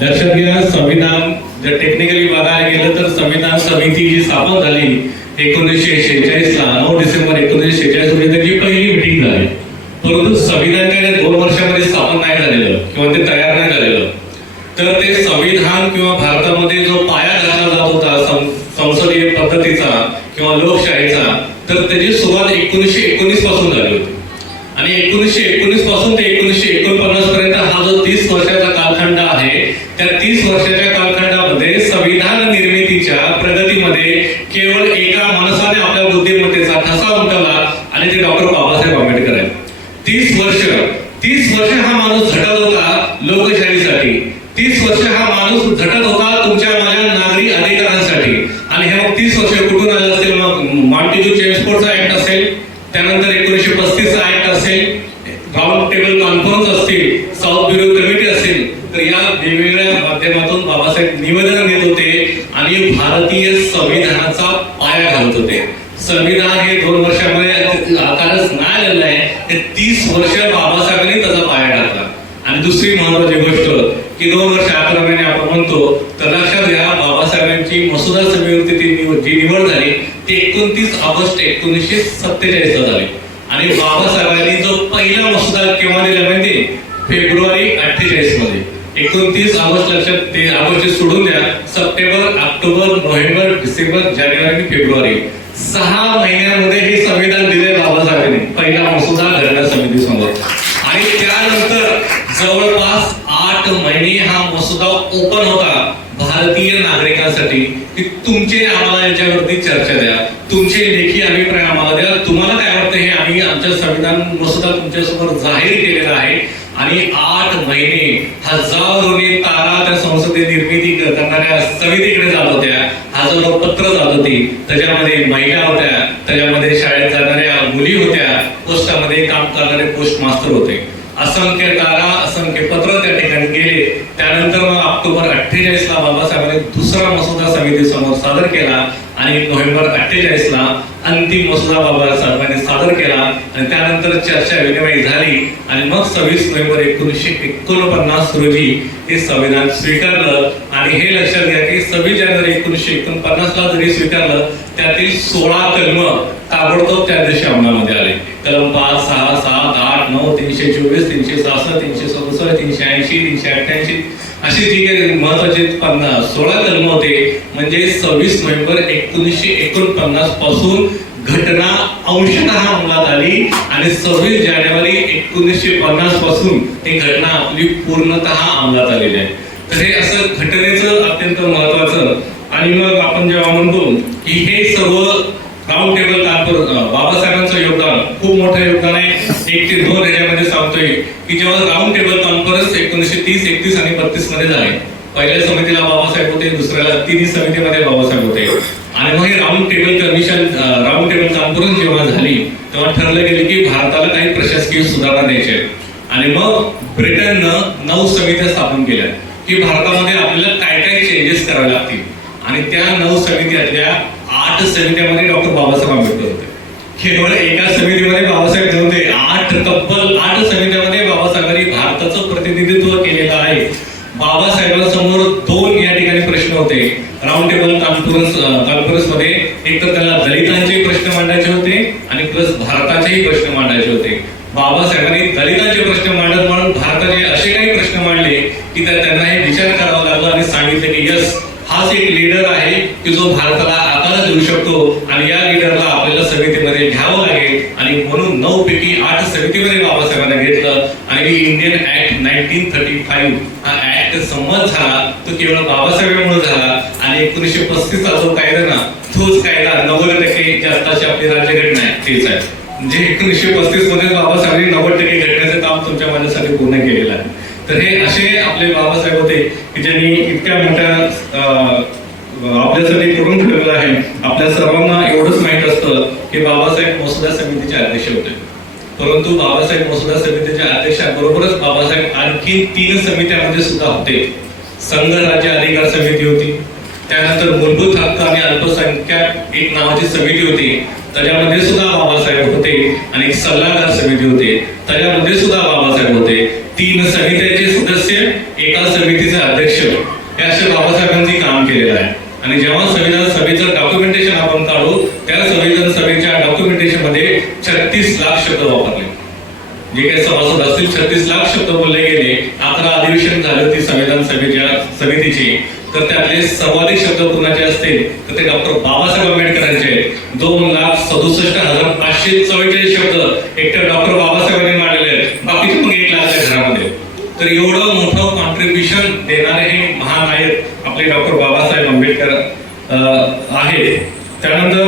लक्षात घ्या, संविधान जर टेक्निकली बघायला गेलं तर संविधान समिती जी स्थापन झाली 1946ला 9 डिसेंबर 1946 रोजी त्याची पहिली मिटिंग झाली. परंतु संविधान काय 2 वर्षामध्ये स्थापन नाही झालेलं किंवा ते तयार नाही झालेलं. तर ते संविधान किंवा भारतामध्ये जो पाया घातला जात होता संसदीय पद्धतीचा किंवा लोकशाहीचा, तर त्याची सुरुवात 1919 पासून झाली होती. आणि 1919 पासून ते 1949 पर्यंत हा जो 30 वर्षाचा कालखंड आहे, त्या 30 वर्षाच्या कालखंडामध्ये संविधान निर्मितीच्या प्रगतीमध्ये केवळ एका माणसाने आपल्या बुद्धिमत्तेचा ठसा उमटवला आणि ते डॉक्टर बाबासाहेब आंबेडकर आहेत. 30 वर्ष हा माणूस झटत होता लोकशाहीसाठी. 30 वर्ष हा माणूस झटत होता तुमच्या माझ्या नागरी अधिकारांसाठी. आणि हे मग 30 वर्ष कुठून आले असतील, मग 1935 ऍक्ट असेल, राऊंड टेबल कॉन्फरन्स असतील, साऊथ ब्युरो कमिटी असेल, तर या वेगवेगळ्या माध्यमातून बाबासाहेब निवेदन देत होते आणि भारतीय संविधानाचा पाया घालत होते. संविधान हे 2 वर्षामध्ये आकारच नाही आलेलं आहे, हे 30 वर्ष बाबासाहेबांनी त्याचा पाया घातला. आणि दुसरी महत्वाची गोष्ट की 2 वर्ष 11 महिने आपण म्हणतो, तर लक्षात घ्या बाबासाहेबांची मसुदा समितीवरती जी निवड झाली ती 29 ऑगस्ट 1947 ला झाली. आणि बाबासाहेबांनी जो पहिला मसुदा केव्हा दिला माहिती? फेब्रुवारी 48 मध्ये. 29 ऑगस्ट लक्षात, ते ऑगस्ट सोडून द्या, सप्टेंबर, ऑक्टोबर, नोव्हेंबर, डिसेंबर, जानेवारी आणि फेब्रुवारी 6 महिन्यामध्ये हे संविधान दिले बाबासाहेबांनी पहिला मसुदा घटना समितीसमोर. आणि त्यानंतर जवळपास 8 महिने हा मसुदा ओपन होता भारतीय नागरिकांसाठी की तुमचे आम्हाला याच्यावरती चर्चा द्या, तुमचे लेखी अभिप्राय आम्हाला द्या, तुम्हाला काय वाटतं हे आम्ही आमच्या संविधान मसुदा तुमच्यासमोर जाहीर केलेला आहे. आणि 8 महिने हजारोने तारा त्या संसदेत निर्मिती करणाऱ्या समितीकडे जात होत्या, हजारो पत्र जात होती, त्याच्यामध्ये महिला होत्या, त्याच्यामध्ये शाळेत जाणाऱ्या मुली होत्या, पोस्टामध्ये काम करणारे पोस्ट मास्टर होते. असंख्य तारा, असंख्य पत्र त्या ठिकाणी गेले. त्यानंतर मग ऑक्टोबर 48 ला बाबासाहेबांनी दुसरा मसुदा समितीसमोर सादर केला आणि नोव्हेंबर 48 ला अंतिम मसुदा बाबासाहेबांनी सादर केला. आणि त्यानंतर चर्चा विनिमय झाली आणि मग 26 नोव्हेंबर 1949 रोजी हे संविधान स्वीकारलं. आणि हे लक्षात घ्या की 26 जानेवारी 1949 ला जरी स्वीकारलं, त्यातील 16 कलम ताबडतोब त्या दिवशी अंमलामध्ये आले. कलम 5, 6, 7, 8, 9, 324, 366, 367, 380, 388 अशी जी काही महत्वाचे 16 कलम होते. म्हणजे 26 नोव्हेंबर 1949 पासून घटना अंशतः अंमलात आली आणि 26 जानेवारी 1950 पासून ही घटना आपली पूर्णतः अंमलात आलेली आहे. तर हे असं घटनेचं अत्यंत महत्वाचं. आणि मग आपण जेव्हा म्हणतो की हे सर्व राऊंड टेबल बाबासाहेबांचं योगदान खूप मोठं योगदान आहे. 1 ते 2 ह्याच्यामध्ये सांगतोय की जेव्हा राऊंड टेबल कॉन्फरन्स 1930, 31 आणि 32 मध्ये झाले, पहिल्या समितीला बाबासाहेब होते, दुसऱ्याला तिन्ही समितीमध्ये बाबासाहेब होते. आणि मग हे राऊंड टेबल कॉन्फरन्स जेव्हा झाली तेव्हा ठरलं गेलं की भारताला काही प्रशासकीय सुधारणा द्यायच्या. आणि मग ब्रिटननं 9 समित्या स्थापन केल्या की भारतामध्ये आपल्याला काय काय चेंजेस करावे लागतील. आणि त्या 9 समित्यातल्या 8 समित्यामध्ये डॉक्टर बाबासाहेब आंबेडकर होते. केवळ एका समितीमध्ये बाबासाहेब नव्हते, 8 समित्यामध्ये बाबासाहेबांनी भारताचं प्रतिनिधित्व केलेलं आहे. बाबासाहेबांसमोर 2 या ठिकाणी प्रश्न होते राऊंड टेबल कॉन्फरन्स मध्ये. एक तर त्याला दलितांचे प्रश्न मांडायचे होते आणि प्लस भारताचेही प्रश्न मांडायचे होते. बाबासाहेबांनी दलितांचे प्रश्न मांडत म्हणून भारताचे असे काही प्रश्न मांडले की त्यांना हे विचार करावा लागला आणि सांगितलं की यस, हाच एक लीडर आहे की जो भारताला आकार देऊ शकतो आणि या लीडरला आपल्याला समितीमध्ये घ्यावं लागेल. आणि म्हणून 9 पैकी 8 समितीमध्ये बाबासाहेबांना घेतलं. आणि इंडियन ऍक्ट 1935 हा ऍक्ट संमत झाला, तो केवळ बाबासाहेबांमुळे झाला. आणि 1935 चा जो कायदा ना, तोच कायदा 90% जास्ताची आपली राज्यघटना आहे तेच आहे. म्हणजे 1935 मध्ये बाबासाहेबांनी 90% घटनेचं काम तुमच्या माझ्यासाठी पूर्ण केलेलं आहे. तर हे असे आपले बाबासाहेब होते की ज्यांनी इतक्या मोठ्या आपल्यासाठी करून ठेवलेलं आहे. आपल्या सर्वांना एवढंच माहित असतं की बाबासाहेब मसुदा समितीचे अध्यक्ष होते. परंतु बाबासाहेब मसुदा समितीच्या अध्यक्षाबरोबरच बाबासाहेब आणखी 3 समित्यांमध्ये सुद्धा होते. संघ राज्य अधिकार समिती होती, त्यानंतर मूलभूत हक्क आणि अल्पसंख्याक एक नावाची समिती होती, त्याच्यामध्ये सुद्धा बाबासाहेब होते. आणि एक सल्लागार समिती होते, त्याच्यामध्ये सुद्धा बाबासाहेब होते. 3 समित्याचे सदस्य, एका समितीचे अध्यक्ष, हे असे बाबासाहेबांनी काम केलेलं आहे. आणि जेव्हा संविधान सभेचं डॉक्युमेंटेशन आपण काढू, त्या संविधान सभेच्या डॉक्युमेंटेशन मध्ये 36 लाख शब्द वापरले. जे काही सभासद असतील 36 लाख शब्द बोलले गेले. 11 अधिवेशन झाले होती संविधान समितीची. तर त्यातले सर्वाधिक शब्द कोणाचे असतील तर ते डॉक्टर बाबासाहेब आंबेडकरांचे 2,67,544 शब्द एकट्या डॉक्टर बाबासाहेबांनी मांडलेले आहेत. बाकीचे मग 1 लाखाच्या घरामध्ये. तर एवढं मोठं कॉन्ट्रीब्युशन देणारे हे महानायक आपले डॉक्टर बाबासाहेब आंबेडकर आहेत. त्यानंतर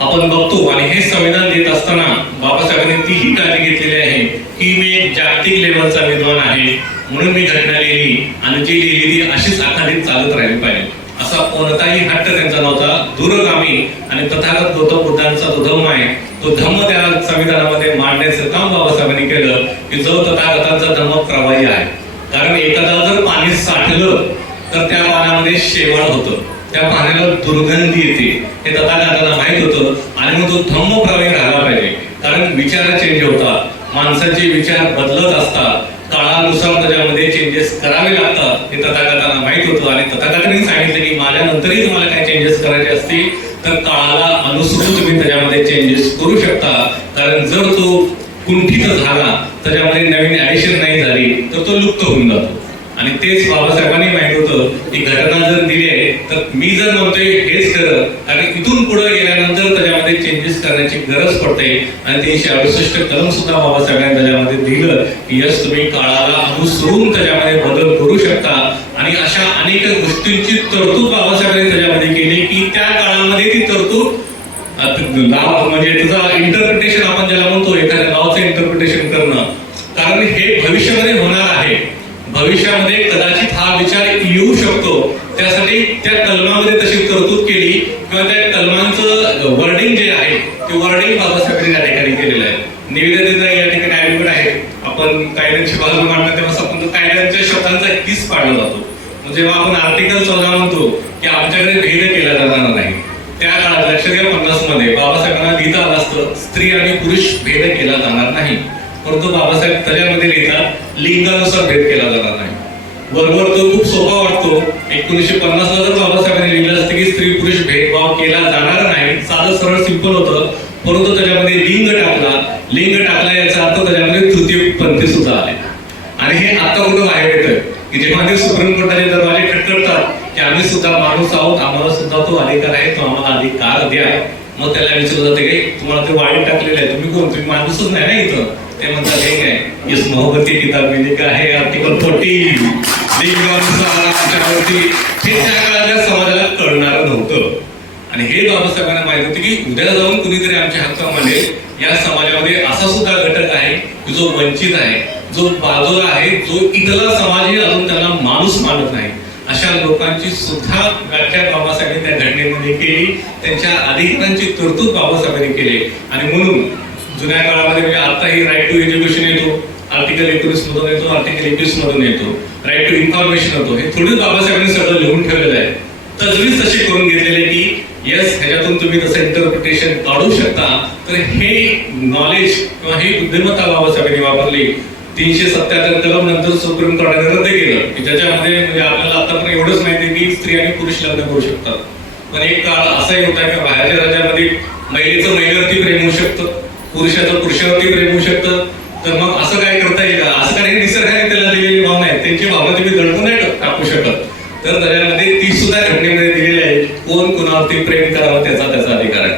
आपण बघतो आणि हे संविधान देत असताना बाबासाहेबांनी तीही काळजी घेतलेली आहे की मी एक जागतिक लेवलचा विद्वान आहे म्हणून मी घटना लिहिली आणि जी लिहिली ती अशीच अखंडित चालत राहिली पाहिजे. असा कोणताही हट्ट त्यांचा नव्हता. दूरगामी आणि तथागत गौतम बुद्धांचा जो धर्म आहे तो तो धम्म त्या संविधानामध्ये मांडण्याचं काम बाबासाहेबांनी केलं की जो तथागतांचा धम्म प्रवाही आहे. कारण एखादा जर पाणी साठलं तर त्या पाण्यामध्ये शेवाळ होतं, त्या पाण्याला दुर्गंधी येते, हे तथागतांना माहित होतं. आणि मग तो धम्म प्रवाही राहायला पाहिजे. कारण विचार चेंज होतात, माणसाचे विचार बदलत असतात, काळानुसार त्याच्यामध्ये चेंजेस करावे लागतात, हे तथागतांना माहित होतं. आणि तथागतांनी सांगितलं की माझ्यानंतरही तुम्हाला काही चेंजेस करायचे असतील तर काळाला अनुसरून तुम्ही त्याच्यामध्ये चेंजेस करू शकता. कारण जर तो कुंठित झाला, त्याच्यामध्ये नवीन ऍडिशन नाही झाली तर तो लुप्त होऊन जातो. आणि तेच बाबासाहेबांनी माहित होतं की घटना जर दिली आहे तर मी जर म्हणतोय हेच खरं, कारण इथून पुढे गेल्यानंतर त्याच्यामध्ये चेंजेस करण्याची गरज पडते. आणि 368 कलम सुद्धा बाबासाहेबांनी त्याच्यामध्ये दिलं की यस तुम्ही काळाला अनुसरून त्याच्यामध्ये बदल करू शकता. आणि अशा अनेक गोष्टींची तरतूद बाबासाहेबांनी त्याच्यामध्ये केली की त्या काळामध्ये ती तरतूद लॉ म्हणजे त्याचा इंटरप्रिटेशन आपण ज्याला म्हणतो, एखाद्या लॉचं इंटरप्रिटेशन करणं. कारण हे भविष्यामध्ये होणार आहे, भविष्यामध्ये कदाचित हा विचार येऊ शकतो. त्यासाठी त्या कलमामध्ये तशी तरतूद केली किंवा त्या कलमांचं वर्डिंग जे आहे ते वर्डिंग बाबासाहेबांनी या ठिकाणी केलेलं आहे. निवेदित या ठिकाणी ऍडमिट आहे. आपण कायद्यांची बाजू मांडणं तेव्हा आपण कायद्यांच्या शब्दांचा किस पाडला जातो. जेव्हा आपण आर्टिकल 14 म्हणतो की आमच्याकडे भेद केला जाणार नाही, त्या काळात लक्षात घ्या 50 मध्ये बाबासाहेबांना लिहिता आलं असतं स्त्री आणि पुरुष भेद केला जाणार नाही. परंतु बाबासाहेब त्याच्यामध्ये लिहितात लिंगानुसार भेद केला जाणार नाही. बरोबर तो खूप सोपा वाटतो. 1950 ला जर बाबासाहेबांनी लिहिलं असतं की स्त्री पुरुष भेदभाव केला जाणार नाही, साधं सरळ सिंपल होतं. परंतु त्याच्यामध्ये लिंग टाकला याचा अर्थ त्याच्यामध्ये तृतीय पंथी सुद्धा आले. आणि हे आता कुठं बाहेर येतं की जेव्हा ते सुप्रीम कोर्टाचे दरवाजे खटखटतात की आम्ही सुद्धा माणूस आहोत, आम्हाला सुद्धा तो अधिकार आहे, तो आम्हाला अधिकार द्या. मग त्याला विचारलं जाते की तुम्हाला ते वाईट टाकलेलं आहे, तुम्ही कोण, तुम्ही माणूसच नाही ना इथं. ते म्हणतात हे काय इस मोहब्बती किताब में लिखा है आर्टिकल 40 लिंगानुसार हे त्या काळातल्या समाजाला कळणार नव्हतं. आणि हे बाबासाहेबांना माहित होते की उद्या जाऊन कुणीतरी आमच्या हक्कामध्ये या समाजामध्ये असा सुद्धा घटक आहे की जो वंचित आहे, जो बाजूला आहे, जो इथला समाजही अजून त्याला माणूस मानत नाही. अशा लोकांची सुद्धा व्याख्या बाबासाहेबांनी त्या घटनेमध्ये केली. त्यांच्या अधिकारांची तरतूद बाबासाहेबांनी केली. आणि म्हणून जुन्या काळामध्ये म्हणजे आताही राईट टू एज्युकेशन येतो, आर्टिकल 19 मधून येतो, आर्टिकल 21 मधून येतो, राईट टू इन्फॉर्मेशन होतो. हे थोडीच बाबासाहेबांनी सगळं लिहून ठेवलेलं आहे. तजवीज तशी करून घेतलेली की येस ह्याच्यातून तुम्ही तसं इंटरप्रिटेशन काढू शकता. तर हे नॉलेज किंवा ही बुद्धिमत्ता बाबासाहेबांनी वापरली. 377 कलम नंतर सुप्रीम कोर्टाने रद्द केलं की ज्याच्यामध्ये म्हणजे आपल्याला आतापर्यंत एवढंच माहिती की स्त्री आणि पुरुष लग्न करू शकतात. पण एक काळ असाही होता की बाहेरच्या राज्यामध्ये महिलेचं महिलेवरती प्रेम होऊ शकतं, पुरुषाचं पुरुषावरती प्रेम होऊ शकतं. तर मग असं काय करता येईल का? असं काही निसर्गाने त्याला दिलेली भावना आहे, त्यांची भावना तुम्ही दडपून नाही टाकू शकत. तर त्याच्यामध्ये ती सुद्धा घटनेमध्ये दिलेली आहे कोण कोणावरती प्रेम करावं त्याचा अधिकार आहे.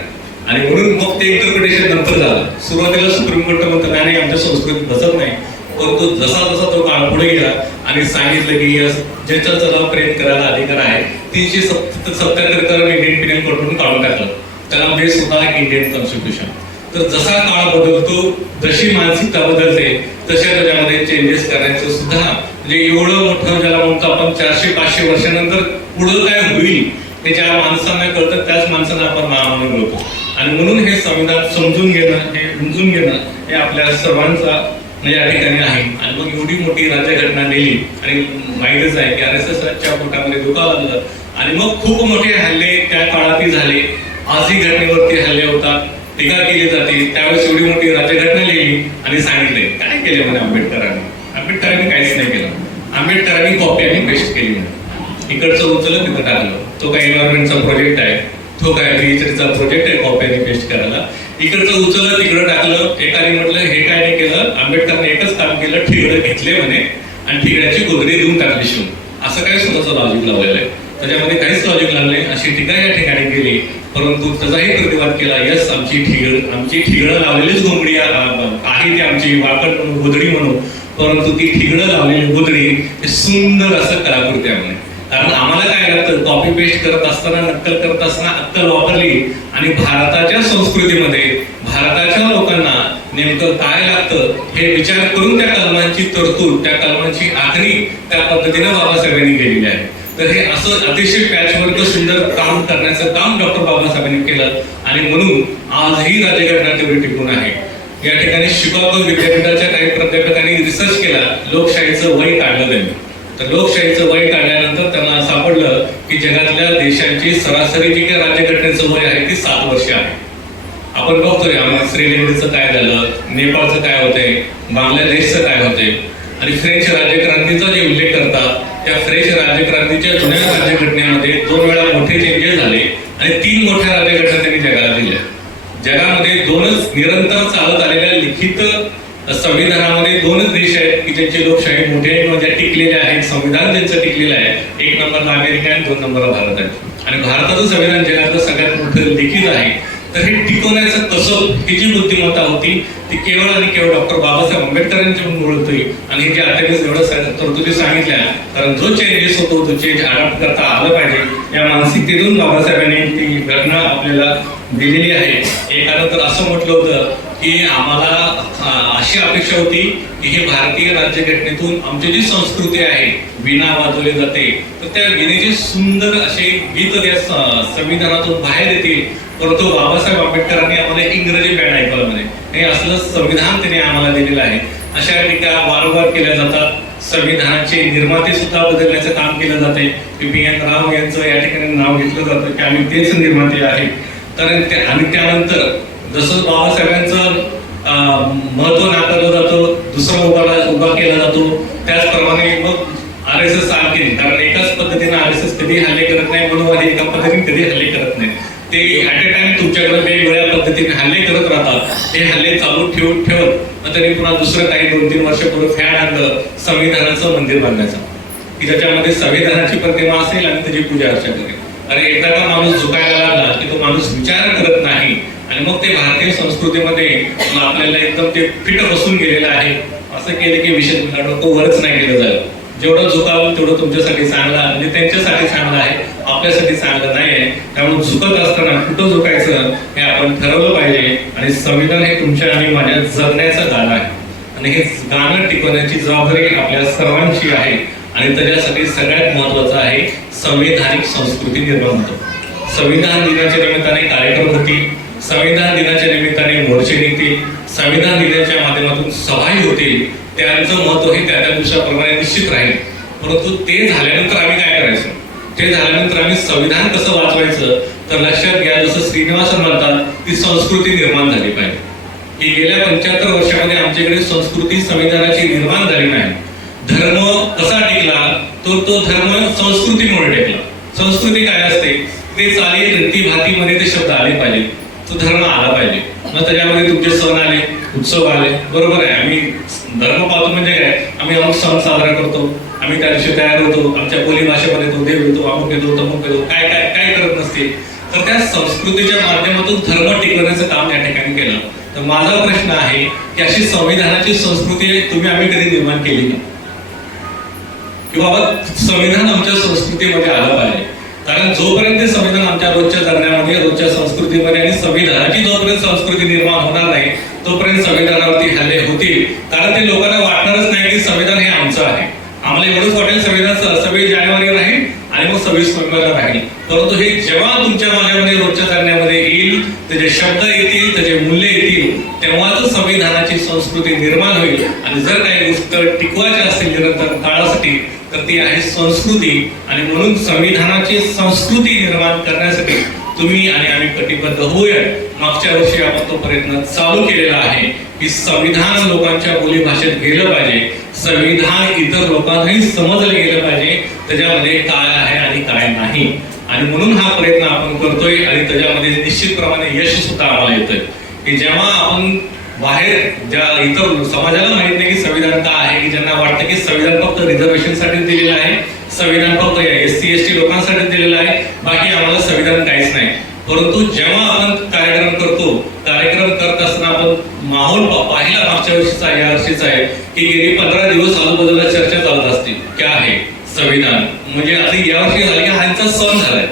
आणि म्हणून मग ते इंटरप्रिटेशन नंतर झालं. सुरुवातीला सुप्रीम कोर्ट म्हणतं नाही आमच्या संस्कृतीत बसत नाही. परंतु जसा तो काळ पुढे गेला आणि सांगितलं की ज्याच्या त्याला प्रेम करायला अधिकार आहे. 377 कलम इंडियन पिनल कोडमधून काढून टाकलं. त्याला बेस होता इंडियन कॉन्स्टिट्यूशन. तर जसा काळ बदलतो, जशी मानसिकता बदलते, तशा त्याच्यामध्ये चेंजेस करण्याचं सुद्धा म्हणजे एवढं मोठं ज्याला म्हणतो आपण 400-500 वर्षानंतर पुढं काय होईल हे ज्या माणसांना कळतं त्याच माणसांना आपण मानून घेतो. आणि म्हणून हे संविधान समजून घेणं, हे उमजून घेणं हे आपल्या सर्वांचा या ठिकाणी आहे. आणि मग एवढी मोठी राज्यघटना नेली आणि माहितीच आहे की RSSच्या पोटामध्ये दुखाव लागलं. आणि मग खूप मोठे हल्ले त्या काळातही झाले. आजही घटनेवरती हल्ले होतात, टीका केली जाते. त्यावेळेस एवढी मोठी राज्यघटना लिहिली आणि सांगितले काय केले म्हणे आंबेडकरांनी काहीच नाही केलं. आंबेडकरांनी कॉपी आणि पेस्ट केली म्हणे. इकडचं उचललं तिथं टाकलं. तो काय एन्व्हायरमेंटचा प्रोजेक्ट आहे, तो काय रिसर्चचा प्रोजेक्ट आहे कॉपी आणि पेस्ट करायला. इकडचं उचललं तिकडं टाकलं. एकाने म्हटलं हे काय नाही केलं, आंबेडकरने एकच काम केलं, ठिगडं घेतले म्हणे आणि ठिगड्याची गोदडी देऊन टाकली शिवून. असं काय स्वतःचं लॉजिक लावलेलं आहे, त्याच्यामध्ये काहीच लॉजिक लागले. अशी टीका या ठिकाणी केली. परंतु त्याचाही प्रतिवाद केला. यस आमची ठिगडं लावलेलीच घोंगडी आहे ती आमची वाकड म्हणून गोदडी म्हणून, परंतु ती ठिगडं लावलेली गोदडी हे सुंदर असं कलाकृती आहे म्हणे. कारण आम्हाला काय लागतं कॉपी पेस्ट करत असताना, नक्कल करत असताना अक्कल वापरली आणि भारताच्या संस्कृतीमध्ये भारताच्या लोकांना नेमकं काय लागतं हे विचार करून त्या कलमांची तरतूद, त्या कलमांची आखणी त्या पद्धतीने बाबासाहेबांनी केलेली आहे. तर हे असं अतिशय पॅचवर्क सुंदर काम करण्याचं काम डॉक्टर बाबासाहेबांनी केलं आणि म्हणून आजही राज्यघटना तेवढी टिकून आहे. या ठिकाणी शिकागो विद्यापीठाच्या काही प्राध्यापकांनी रिसर्च केला, लोकशाहीचं वय काढलं त्यांनी. तर लोकशाहीचं वय काढल्यानंतर त्यांना सापडलं की जगातल्या देशांची सरासरी जी काही राज्यघटनेचं वय आहे ती 7 वर्ष आहे. आपण बघतोय श्रीलंकेचं काय झालं, नेपाळचं काय होतंय, बांगलादेशचं काय होतंय आणि फ्रेंच राज्यक्रांतीचा जे उल्लेख करतात त्या फ्रेंच राज्यक्रांतीच्या जुन्या राज्यघटनेमध्ये 2 वेळा मोठे चेंजेस झाले आणि 3 मोठ्या राज्यघटना त्यांनी जगाला दिल्या. जगामध्ये 2च निरंतर चालत आलेल्या लिखित संविधानामध्ये 2च देश आहेत की ज्यांची लोकशाही मोठे आहे किंवा ज्या टिकलेल्या आहेत, संविधान ज्यांचं टिकलेलं आहे. 1 नंबरला अमेरिका आणि 2 नंबरला भारत आहे. आणि भारताचं संविधान जगातलं सगळ्यात मोठं लिखित आहे. तर हे टिकवण्याचं कसं ही जी बुद्धिमत्ता होती ती केवळ आणि केवळ डॉक्टर बाबासाहेब आंबेडकरांच्याकडून होती. आणि हे जे आता मी एवढं तरतुदी सांगितल्या, कारण जो चेंजेस होतो तो चेंज अडॉप्ट करता आलं पाहिजे या मानसिकतेतून बाबासाहेबांनी ती घटना आपल्याला दिलेली आहे. एकानंतर असं म्हटलं होतं की आम्हाला अशी अपेक्षा होती की हे भारतीय राज्यघटनेतून आमची जी संस्कृती आहे, वीणा वाजवली जाते, तर त्या वीणेचे सुंदर असे गीत त्या संविधानातून बाहेर येतील. परंतु बाबासाहेब आंबेडकरांनी आम्हाला इंग्रजी बँड ऐकवलं म्हणे. हे असलं संविधान त्यांनी आम्हाला दिलेलं आहे. अशा टीका वारंवार केल्या जातात. संविधानाचे निर्माते सुद्धा बदलण्याचं काम केलं जाते. PN राव यांचं या ठिकाणी नाव घेतलं जातं की आम्ही तेच निर्माते आहेत. तर आणि त्यानंतर जसं बाबासाहेबांचं महत्व नाकारलं जातं, दुसरा उभा केला जातो, त्याचप्रमाणे मग RSS आणखी, कारण एकाच पद्धतीने RSS कधी हल्ले करत नाही, म्हणून एका पद्धतीने कधी हल्ले करत नाही. ते ऍट अ टाइम तुमच्याकडे वेगवेगळ्या पद्धतीने हल्ले करत राहतात. ते हल्ले चालू ठेवत मग तरी पुन्हा दुसरं काही 2-3 वर्षापूर्वी फॅड आणलं संविधानाचं मंदिर बांधण्याचं, की ज्याच्यामध्ये संविधानाची प्रतिमा असेल आणि त्याची पूजा अर्चा करेल. अरे एकदा का माणूस झुकायला लागला की तो माणूस विचार करत नाही आणि मग ते भारतीय संस्कृतीमध्ये आपल्याला एकदम ते फिट बसून गेलेलं आहे. असं केलं की विषय डोकं वरच नाही केलं जाईल. जेवढं झुकावं तेवढं तुमच्यासाठी चांगलं, म्हणजे त्यांच्यासाठी चांगलं आहे, आपल्यासाठी चांगलं नाही आहे. त्यामुळे झुकत असताना कुठं झुकायचं हे आपण ठरवलं पाहिजे. आणि संविधान हे तुमच्या आणि माझ्या जगण्याचं गाणं आहे आणि हे गाणं टिकवण्याची जबाबदारी आपल्या सर्वांची आहे. आणि त्याच्यासाठी सगळ्यात महत्वाचं आहे संवैधानिक संस्कृती निर्माण होतो. संविधान दिनाच्या निमित्ताने कार्यक्रम होतील, संविधान दिनाच्या निमित्ताने मोर्चे निघतील, संविधान दिनाच्या माध्यमातून सभाही होतील. त्यांचं महत्व हे त्या दिवसाप्रमाणे निश्चित राहील. परंतु ते झाल्यानंतर आम्ही काय करायचं, ते झाल्यानंतर आम्ही संविधान कसं वाचवायचं, तर लक्षात घ्या जसं श्रीनिवासन म्हणतात ती संस्कृती निर्माण झाली पाहिजे. की गेल्या 75 वर्षामध्ये आमच्याकडे संस्कृती संविधानाची निर्माण झाली नाही. धर्म कसा टिकला, तो धर्म संस्कृतीमुळे टिकला. संस्कृती काय असते, ते चाली रीती भातीमध्ये ते शब्द आले पाहिजे, तो धर्म आला पाहिजे. मग त्याच्यामध्ये तुमचे सण आले, उत्सव आले, बरोबर आहे. आम्ही धर्म पाहतो म्हणजे काय, आम्ही अमुक सण साजरा करतो, आम्ही त्या दिवशी तयार होतो, आमच्या बोली भाषेमध्ये तो देव येतो, अमुक येतो, तमुक येतो, काय काय काय करत नसते. तर त्या संस्कृतीच्या माध्यमातून धर्म टिकवण्याचं काम या ठिकाणी केलं. तर माझा प्रश्न आहे की अशी संविधानाची संस्कृती तुम्ही आम्ही कधी निर्माण केली का, की बाबा संविधान आमच्या संस्कृतीमध्ये आलं पाहिजे. कारण जोपर्यंत संविधान आमच्या रोजच्या जगण्यामध्ये, रोजच्या संस्कृतीमध्ये आणि संविधानाची जोपर्यंत संस्कृती निर्माण होणार नाही तोपर्यंत संविधानावरती हल्ले होतील. कारण ते लोकांना वाटणारच नाही की संविधान हे आमचं आहे. आम्हाला एवढंच वाटेल संविधान 26 जानेवारी राहील आणि मग 26 नोव्हेंबरला राहील. परंतु हे जेव्हा तुमच्या माझ्यामध्ये रोजच्या जगण्यामध्ये येईल, त्याचे शब्द येतील, त्याचे मूल्य येतील, तेव्हाच संविधानाची संस्कृती निर्माण होईल. आणि जर काही गोष्ट टिकवायच्या असतील निरंतर काळासाठी तर ती आहे संस्कृती. आणि म्हणून संविधानाची संस्कृती निर्माण करण्यासाठी तुम्ही आणि आम्ही कटिबद्ध होऊया. मागच्या वर्षी आपण तो प्रयत्न चालू केलेला आहे की संविधान लोकांच्या बोलीभाषेत गेलं पाहिजे, संविधान इतर लोकांनाही समजलं गेलं पाहिजे त्याच्यामध्ये काय आहे आणि काय नाही. आणि म्हणून हा प्रयत्न आपण करतोय आणि त्याच्यामध्ये निश्चितप्रमाणे यश सुद्धा आम्हाला येतंय. की जेव्हा आपण बाहेर ज्या इतर समाजाला माहित नाही की संविधान काय आहे, की ज्यांना वाटतं की संविधान फक्त रिझर्वेशन साठी दिलेलं आहे, संविधान फक्त SC ST लोकांसाठी दिलेलं आहे, बाकी आम्हाला संविधान काहीच नाही. परंतु जेव्हा आपण कार्यक्रम करतो, कार्यक्रम करत असताना आपण माहोल पाहिला मागच्या वर्षीचा या वर्षीचा आहे की गेली 15 दिवस आजूबाजूला चर्चा चालत असते काय आहे संविधान. म्हणजे आता यावर्षी झाली की ह्यांचा सण झालाय.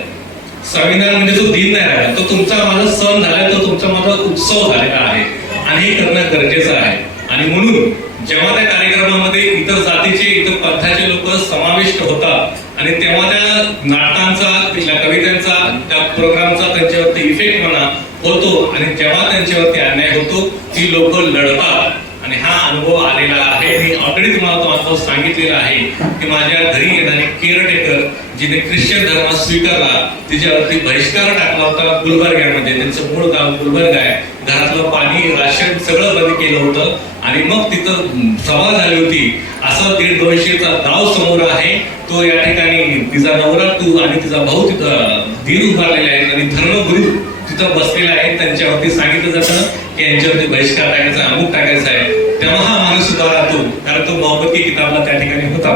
संविधान म्हणजे तो दिन नाही राहिला, तो तुमचा माझा सण झालाय, तो तुमचा माझा उत्सव झालेला आहे आणि हे करणं गरजेचं आहे. आणि म्हणून जेव्हा त्या कार्यक्रमामध्ये इतर जातीचे, इतर पंथाचे लोक समाविष्ट होतात आणि तेव्हा त्या नाटकांचा, तिथल्या कवितांचा, त्या प्रोग्रामचा त्यांच्यावरती इफेक्ट म्हणा होतो आणि जेव्हा त्यांच्यावरती अन्याय होतो ती लोक लढतात आणि हा अनुभव आलेला आहे. मी ऑलरेडी तुम्हाला तो अनुभव सांगितलेला आहे की माझ्या घरी येणारी केअरटेकर जिने ख्रिश्चन धर्म स्वीकारला तिच्यावरती बहिष्कार टाकला होता गुलबर्ग्यामध्ये. त्यांचं मूळ गाव गुलबर्ग आहे. घरातलं पाणी राशन सगळं बंद केलं होतं आणि मग तिथं सभा झाली होती. असं 150-200चा गाव समोर आहे. तो या ठिकाणी तिचा नवरा तू आणि तिचा भाऊ तिथं दीर उभारलेले आहेत आणि धर्मगुरू तिथं बसलेले आहेत. त्यांच्यावरती सांगितलं जातं की यांच्यावरती बहिष्कार टाकायचा, अमुक टाकायचा आहे. तेव्हा हा माणूस सुद्धा राहतो, कारण तो मोहब्बती किताबला त्या ठिकाणी होता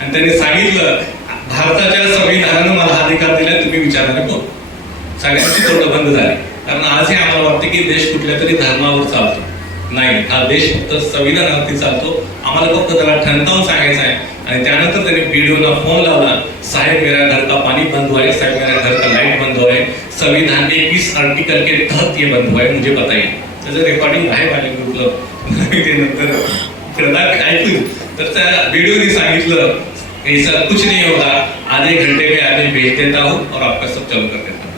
आणि त्यांनी सांगितलं भारताच्या संविधानानं मला हा अधिकार दिला, तुम्ही विचारणार नको. सगळ्यांची तोंड बंद झाली. कारण आजही आम्हाला वाटतं की देश कुठल्या तरी धर्मावर चालतो. नाही, हा देश फक्त संविधानावरती चालतो. आम्हाला फक्त त्याला ठणकावून सांगायचं आहे. आणि त्यानंतर त्यांनी व्हिडिओला फोन लावला, साहेब मेरा घर का पानी बंद हुआ है, साहेब मेरा घर का लाइट बंद हुआ है, संविधान के किस आर्टिकल के तहत ये बंद हुआ है मुझे बताइए. त्याचं रेकॉर्डिंग आहे माझ्या ग्रुपला, ते नंतर ऐकू. तर त्या व्हिडिओने सांगितलं ऐसा कुछ नहीं होगा, आधे घंटे में आधे भेज देता हूँ और आपका सब चालू कर देता हूँ.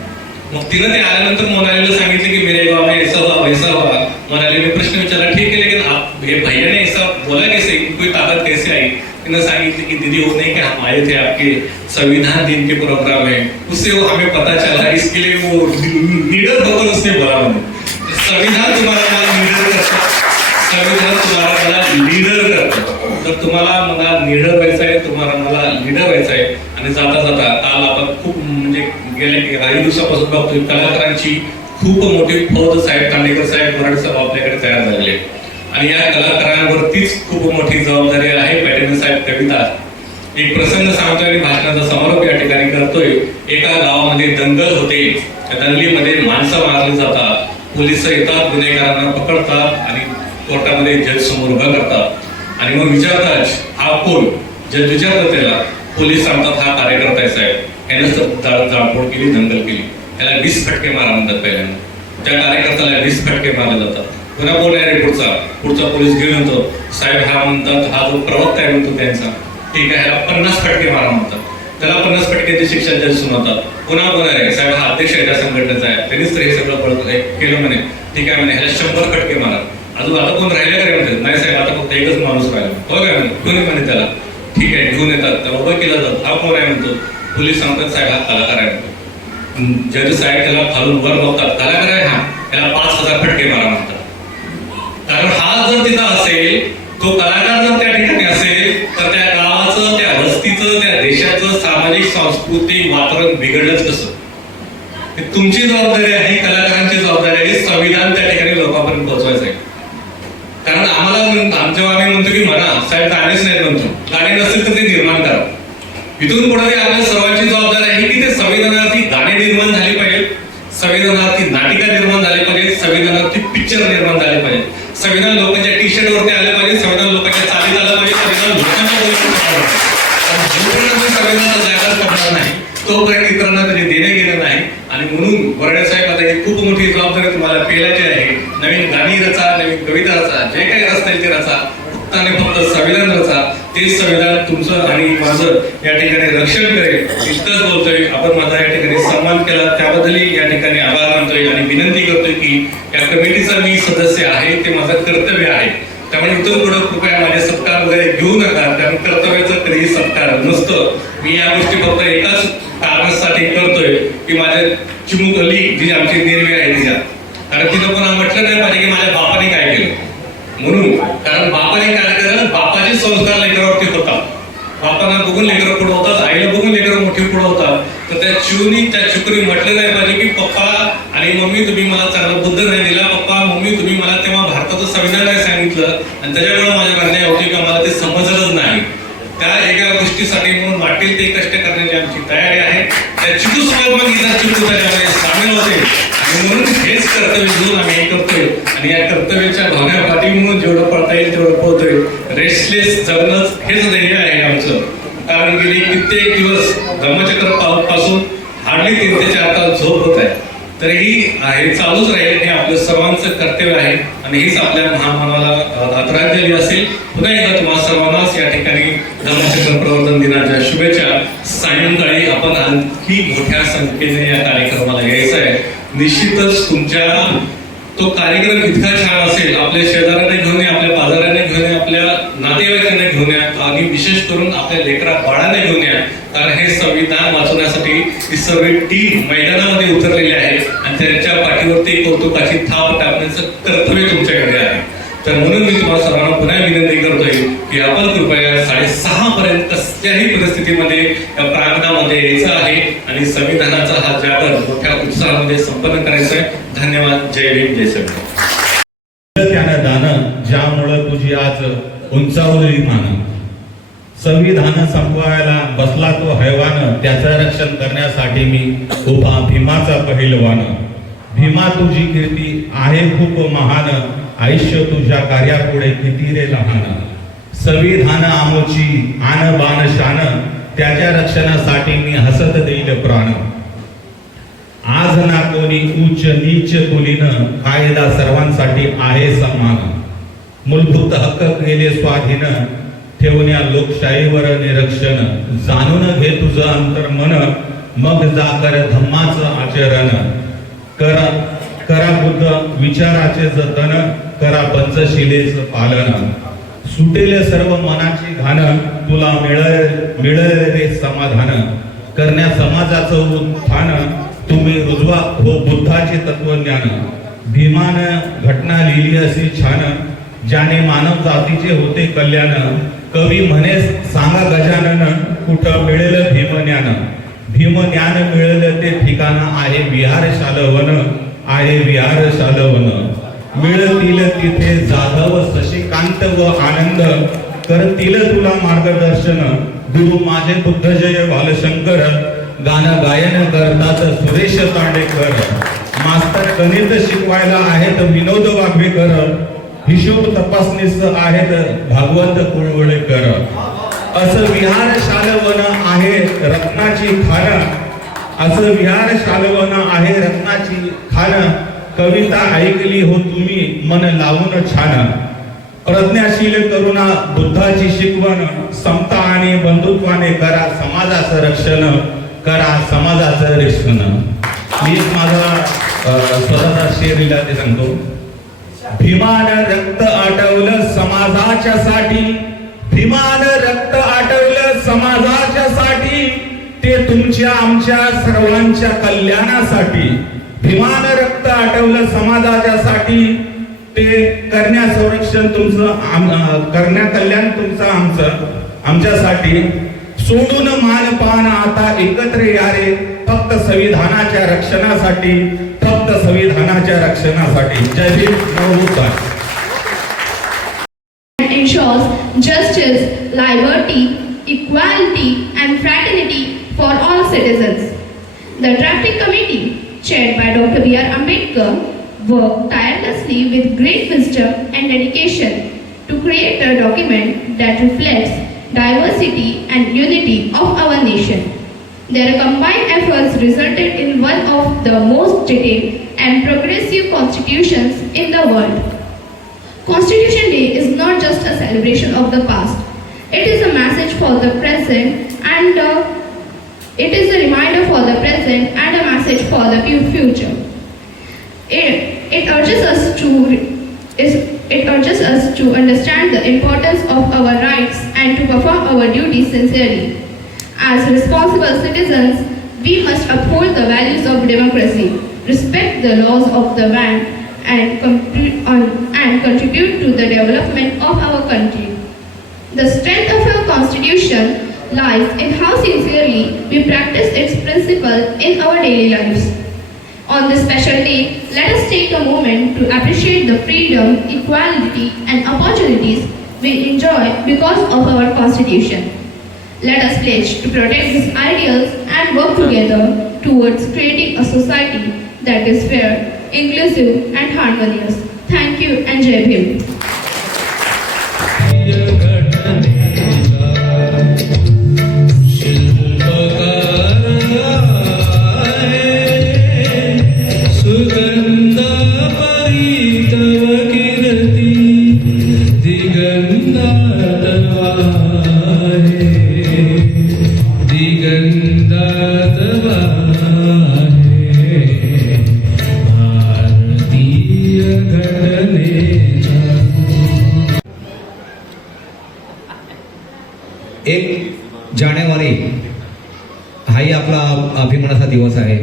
मग तिनं ते आल्यानंतर मोनालीला सांगितलं की मेरे गाव में ऐसा हुआ वैसा हुआ. मोनालीने प्रश्न विचारला, ठीक है लेकिन आप ये भैया ने ऐसा बोला कैसे, कोई ताकत कैसे आई. तिने सांगितलं की दीदी वो नहीं कि हम आए थे आपके संविधान दिन के प्रोग्राम में, उससे वो हमें पता चला, इसके लिए वो लीडर होकर उसने बोला. म्हणून संविधान तुम्हाला मला लीडर करतं, संविधान तुम्हाला मला लीडर करतं. तर तुम्हाला मला लीडर व्हायचं आहे, तुम्हाला मला लीडर व्हायचं आहे. आणि जाता जाता काल आपण खूप म्हणजे गेल्या काही दिवसापासून बघतोय कलाकारांची खूप मोठी फौज साहेब खांडेकर साहेब मराठी साहेब आपल्याकडे तयार झालेले आहेत. आणि या कलाकारांवरतीच खूप मोठी जबाबदारी आहे. पॅटेन साहेब कविता एक प्रसंग सांगतोय आणि भाषणाचा समारोप या ठिकाणी करतोय. एका गावामध्ये दंगल होते. त्या दंगलीमध्ये माणसं मारली जातात, पोलिस येतात, गुन्हेगारांना पकडतात आणि कोर्टामध्ये जज समोर उभा करतात आणि मग विचारतात हा कोण. जज विचारतात त्याला, पोलीस सांगतात हा कार्यकर्ता आहे साहेब, यानं जाळपोळ केली, दंगल केली, त्याला 20 फटके मारा म्हणतात. पहिल्यांदा त्या कार्यकर्त्याला 20 फटके मारले जातात. पुन्हा बोल आहे पुढचा पोलीस घेऊन येतो, साहेब हा म्हणतात हा जो प्रवक्ता आहे म्हणतो त्यांचा, ठीक आहे, ह्याला 50 फटके मारा म्हणतात. त्याला 50 फटक्याची शिक्षा जज सुनावतात. पुन्हा बोल आहे साहेब हा अध्यक्ष आहे त्या संघटनेचा आहे, त्यांनीच तर हे सगळं केलं म्हणे, ठीक आहे म्हणे, ह्याला 100 फटके मारा. अजून आता कोण राहिलं काय म्हणतात, नाही साहेब आता फक्त एकच माणूस राहिला, हो काय म्हणे, घेऊन म्हणे त्याला, ठीक आहे घेऊन येतात, त्याला उभं केलं जातं. हा कोण आहे म्हणतो, पोलीस सांगतात साहेब हा कलाकार आहे म्हणतो. जज साहेब त्याला खालून वर बघतात, कलाकार आहे हा, त्याला 5000 फटके मारा म्हणतात. कारण हा जर तिथं असेल, तो कलाकार जर त्या ठिकाणी असेल तर त्या गावाचं, त्या वस्तीचं, त्या देशाचं सामाजिक सांस्कृतिक वातावरण बिघडलंच कसं. तुमची जबाबदारी आहे, कलाकारांची जबाबदारी आहे, संविधान त्या ठिकाणी लोकांपर्यंत पोहोचवायचं आहे. कारण आम्हाला जेव्हा आम्ही म्हणतो की म्हणा साहेब गाणेच नाही म्हणतो, गाणे नसतील तर ते निर्माण करा. इथून पुढे आपल्या सर्वांची जबाबदारी आहे की ते संविधानावरती गाणे निर्माण झाले पाहिजे, संविधानावरती नाटिका निर्माण झाली पाहिजे, संविधानावरती पिक्चर निर्माण झाले पाहिजे, संविधान लोकांच्या टी शर्ट वरती आले पाहिजे, संविधान लोकांच्या चालीत आलं पाहिजे, संविधान लोकांच्या संविधानाचा जायला करणार नाही तोपर्यंत इतरांना तरी देणे गेलं नाही. आणि म्हणून वर्णे साहेब आता ही खूप मोठी जबाबदारी तुम्हाला पेलायची आहे. नवीन गाणी रचा, नवीन कविता रचा, जे काही रचता येईल ते रचा, फक्त आणि फक्त संविधान रचा. ते संविधान तुमचं आणि माझं या ठिकाणी रक्षण करेल इतकंच बोलतोय. आपण माझा या ठिकाणी सन्मान केला त्याबद्दलही या ठिकाणी आभार मानतोय आणि विनंती करतोय की या कमिटीचा मी सदस्य आहे, ते माझं कर्तव्य आहे. त्यामुळे इथून पुढे कृपया माझे सत्कार वगैरे घेऊ नका, कारण कर्तव्याचं कधीही सत्कार नसतं. मी या गोष्टी फक्त एकाच कारणासाठी करतोय की माझ्या चिमुकली जी आमची निर्वे आहे तिच्या, कारण तिथं कोणा म्हटलं नाही पाहिजे की माझ्या बापाने काय केलं म्हणून. कारण बापाने काय केलं, बापाचे संस्कार लेकरावरती होतात. बापांना बघून लेकरं पुढे होतात, आईला बघून लेकरं मोठी पुढे होतात. तर त्या चिवनी त्या चुकरी म्हटलं नाही पाहिजे की पप्पा आणि मम्मी तुम्ही मला चांगला बुद्ध नाही दिला, पप्पा मम्मी तुम्ही मला तेव्हा भारताचं संविधान नाही सांगितलं आणि त्याच्यामुळे माझ्या अन्याय होते किंवा मला ते समजलंच नाही. त्या एका गोष्टीसाठी म्हणून वाटेल ते कष्ट करण्याची आमची तयारी आहे. त्या चिकू सोबत मग इतर चिकू त्याच्यामध्ये सामील होते आणि म्हणून हेच कर्तव्य घेऊन आम्ही हे करतोय आणि या कर्तव्याच्या भावनेपाठी म्हणून जेवढं पळता येईल तेवढं पळतोय. रेस्टलेस जगणंच हेच ध्येय आहे आमचं. कारण गेली कित्येक दिवस धर्मचक्र पासून हार्डली 3 ते 4 तास झोप होत आहे, तरीही हे चालूच राहील. हे आपलं सर्वांचं कर्तव्य आहे आणि हीच आपल्या महामानवाला आदरांजली असेल. पुन्हा एकदा तुम्हाला सर्वांनाच या ठिकाणी धम्मचक्र प्रवर्तन दिनाच्या शुभेच्छा. सायंकाळी आपण आणखी मोठ्या संख्येने या कार्यक्रमाला यायचं आहे. निश्चितच तुमच्या तो कार्यक्रम इतका छान असेल. आपल्या शेजाऱ्याने घेऊन या, आपल्या बाजाराने घेऊन या, आपल्या नातेवाईकांना घेऊन या आणि विशेष करून आपल्या लेकरा बाळाने घेऊन या. कारण हे संविधान वाचवण्यासाठी ही सर्व टीम मैदानामध्ये उतरलेली आहे आणि त्यांच्या पाठीवरती कौतुकाची थाप टाकण्याचं कर्तव्य तुमच्याकडे आहे. तर म्हणून मी तुम्हाला सर्वांना पुन्हा विनंती करतोय की आपण कृपया 6:30 पर्यंत कसल्याही परिस्थितीमध्ये या प्रांगणामध्ये यायचं आहे आणि संविधानाचा हा जागर मोठ्या उत्साहामध्ये संपन्न करायचा आहे. धन्यवाद. जय भीम, जय संविधान. त्यानं दान ज्यामुळं तुझी आज उंचावली मान. संविधान संपवायला बसला तो हैवान, त्याचं रक्षण करण्यासाठी मी उभा भीमाचा पहिलवान. भीमा तुझी कीर्ती आहे खूप महान, आयुष्य तुझ्या कार्यापुढे किती रे लहान. संविधान आमोची आन बाण शान, त्याच्या रक्षणासाठी मी हसत देईल प्राण. आज ना कोणी उच्च नीच कुलीनं, कायदा सर्वांसाठी आहे समान. मूलभूत हक्क केले स्वाधीन, ठेवण्या लोकशाहीवर निरीक्षण. जाणून घे तुझं अंतर्मन, मग जा कर धम्माचं आचरण. करा बुद्ध विचाराचे जतन, करा पंचशिलेचं पालन. सुटेल सर्व मनाची घाण, तुला मिळेल रे समाधान. करण्या समाजाचं उत्थान, तुम्ही रुजवा हो बुद्धाचे तत्वज्ञान. भीमानं घटना लिहिली अशी छान, ज्याने मानव जातीचे होते कल्याण. कवी म्हणे सांगा गजानन, कुठं मिळेल भीमज्ञान. भीमज्ञान मिळेल ते ठिकाण आहे विहार शालवन, आहे विहार शालवन. मिळतील तिथे जाधव शशिकांत व आनंद, करतील तुला मार्गदर्शन. गुरु माझे बुद्ध जय बालशंकर, गाणं गायन करतात सुरेश तांडेकर. मास्तर गणित शिकवायला आहेत विनोद वाघवेकर, हिशोब तपासनीस आहेत भागवत कुळवळेकर. असं विहार शालवन आहे रत्नाची खान, असं विहार शालवन आहे रत्नाची खान. कविता ऐकली हो तुम्ही मन लावून छान. प्रज्ञाशील करुणा बुद्धाची शिकवण, समता आणि बंधुत्वाने करा समाजाचं रक्षण, करा समाजाचं रक्षण. मी माझा स्वतःचा शेर लिहिला ते सांगतो. भीमानं रक्त आटवलं समाजाच्या साठी, भीमानं रक्त आटवलं समाजाच्या साठी. ते तुमच्या आमच्या सर्वांच्या कल्याणासाठी. भीमानं रक्त आटवलं समाजाच्या साठी, ते करण्या संरक्षण तुमचं, करण्या कल्याण तुमचं आमचं आमच्यासाठी. सोडून मानपान आता एकत्र या रे, फक्त संविधानाच्या रक्षणासाठी, फक्त संविधानाच्या रक्षणासाठी. जय Bhim, नमोबुद्धाय. Ensures justice, liberty, equality and fraternity for all citizens. The Drafting Committee, chaired by Dr. B.R. Ambedkar, worked tirelessly with great wisdom and dedication to create a document that reflects diversity and unity of our nation. Their combined efforts resulted in one of the most detailed and progressive constitutions in the world. Constitution Day is not just a celebration of the past. It is a message for the present and it is a reminder for the present and a message for the future. It urges us to understand the importance of our rights and to perform our duties sincerely. As responsible citizens, we must uphold the values of democracy, respect the laws of the land, and contribute to the development of our country. The strength of our Constitution lies in how sincerely we practice its principle in our daily lives. On this special day, let us take a moment to appreciate the freedom, equality, and opportunities we enjoy because of our Constitution. Let us pledge to protect these ideals and work together towards creating a society that is fair, inclusive, and harmonious. Thank you and Jai Bhim. दिगंधा आहे दिगंगात वाहे भारतीय घटनेचा 1 जानेवारी हाही आपला अभिमानाचा दिवस आहे.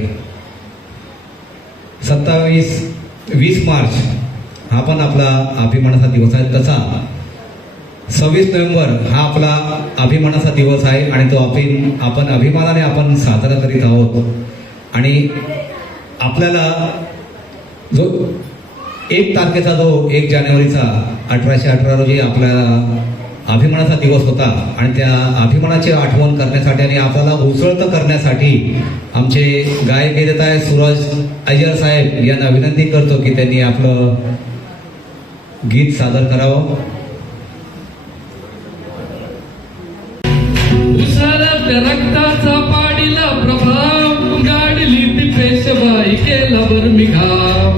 20 मार्च हा पण आपला अभिमानाचा दिवस आहे. तसा 26 नोव्हेंबर हा आपला अभिमानाचा दिवस आहे आणि तो आपण अभिमानाने आपण साजरा करीत आहोत. आणि आपल्याला जो 1 तारखेचा जो 1 जानेवारीचा 1818 रोजी आपला अभिमानाचा दिवस होता आणि त्या अभिमानाची आठवण करण्यासाठी आणि आपल्याला उसळतं करण्यासाठी आमचे गायक देत आहे सूरज अय्यर साहेब यांना विनंती करतो की त्यांनी आपलं गीत सादर करावं. उसाला रक्ताचा पाडीला प्रभाव गाडली ती पेशवाई केला बर्मिघाव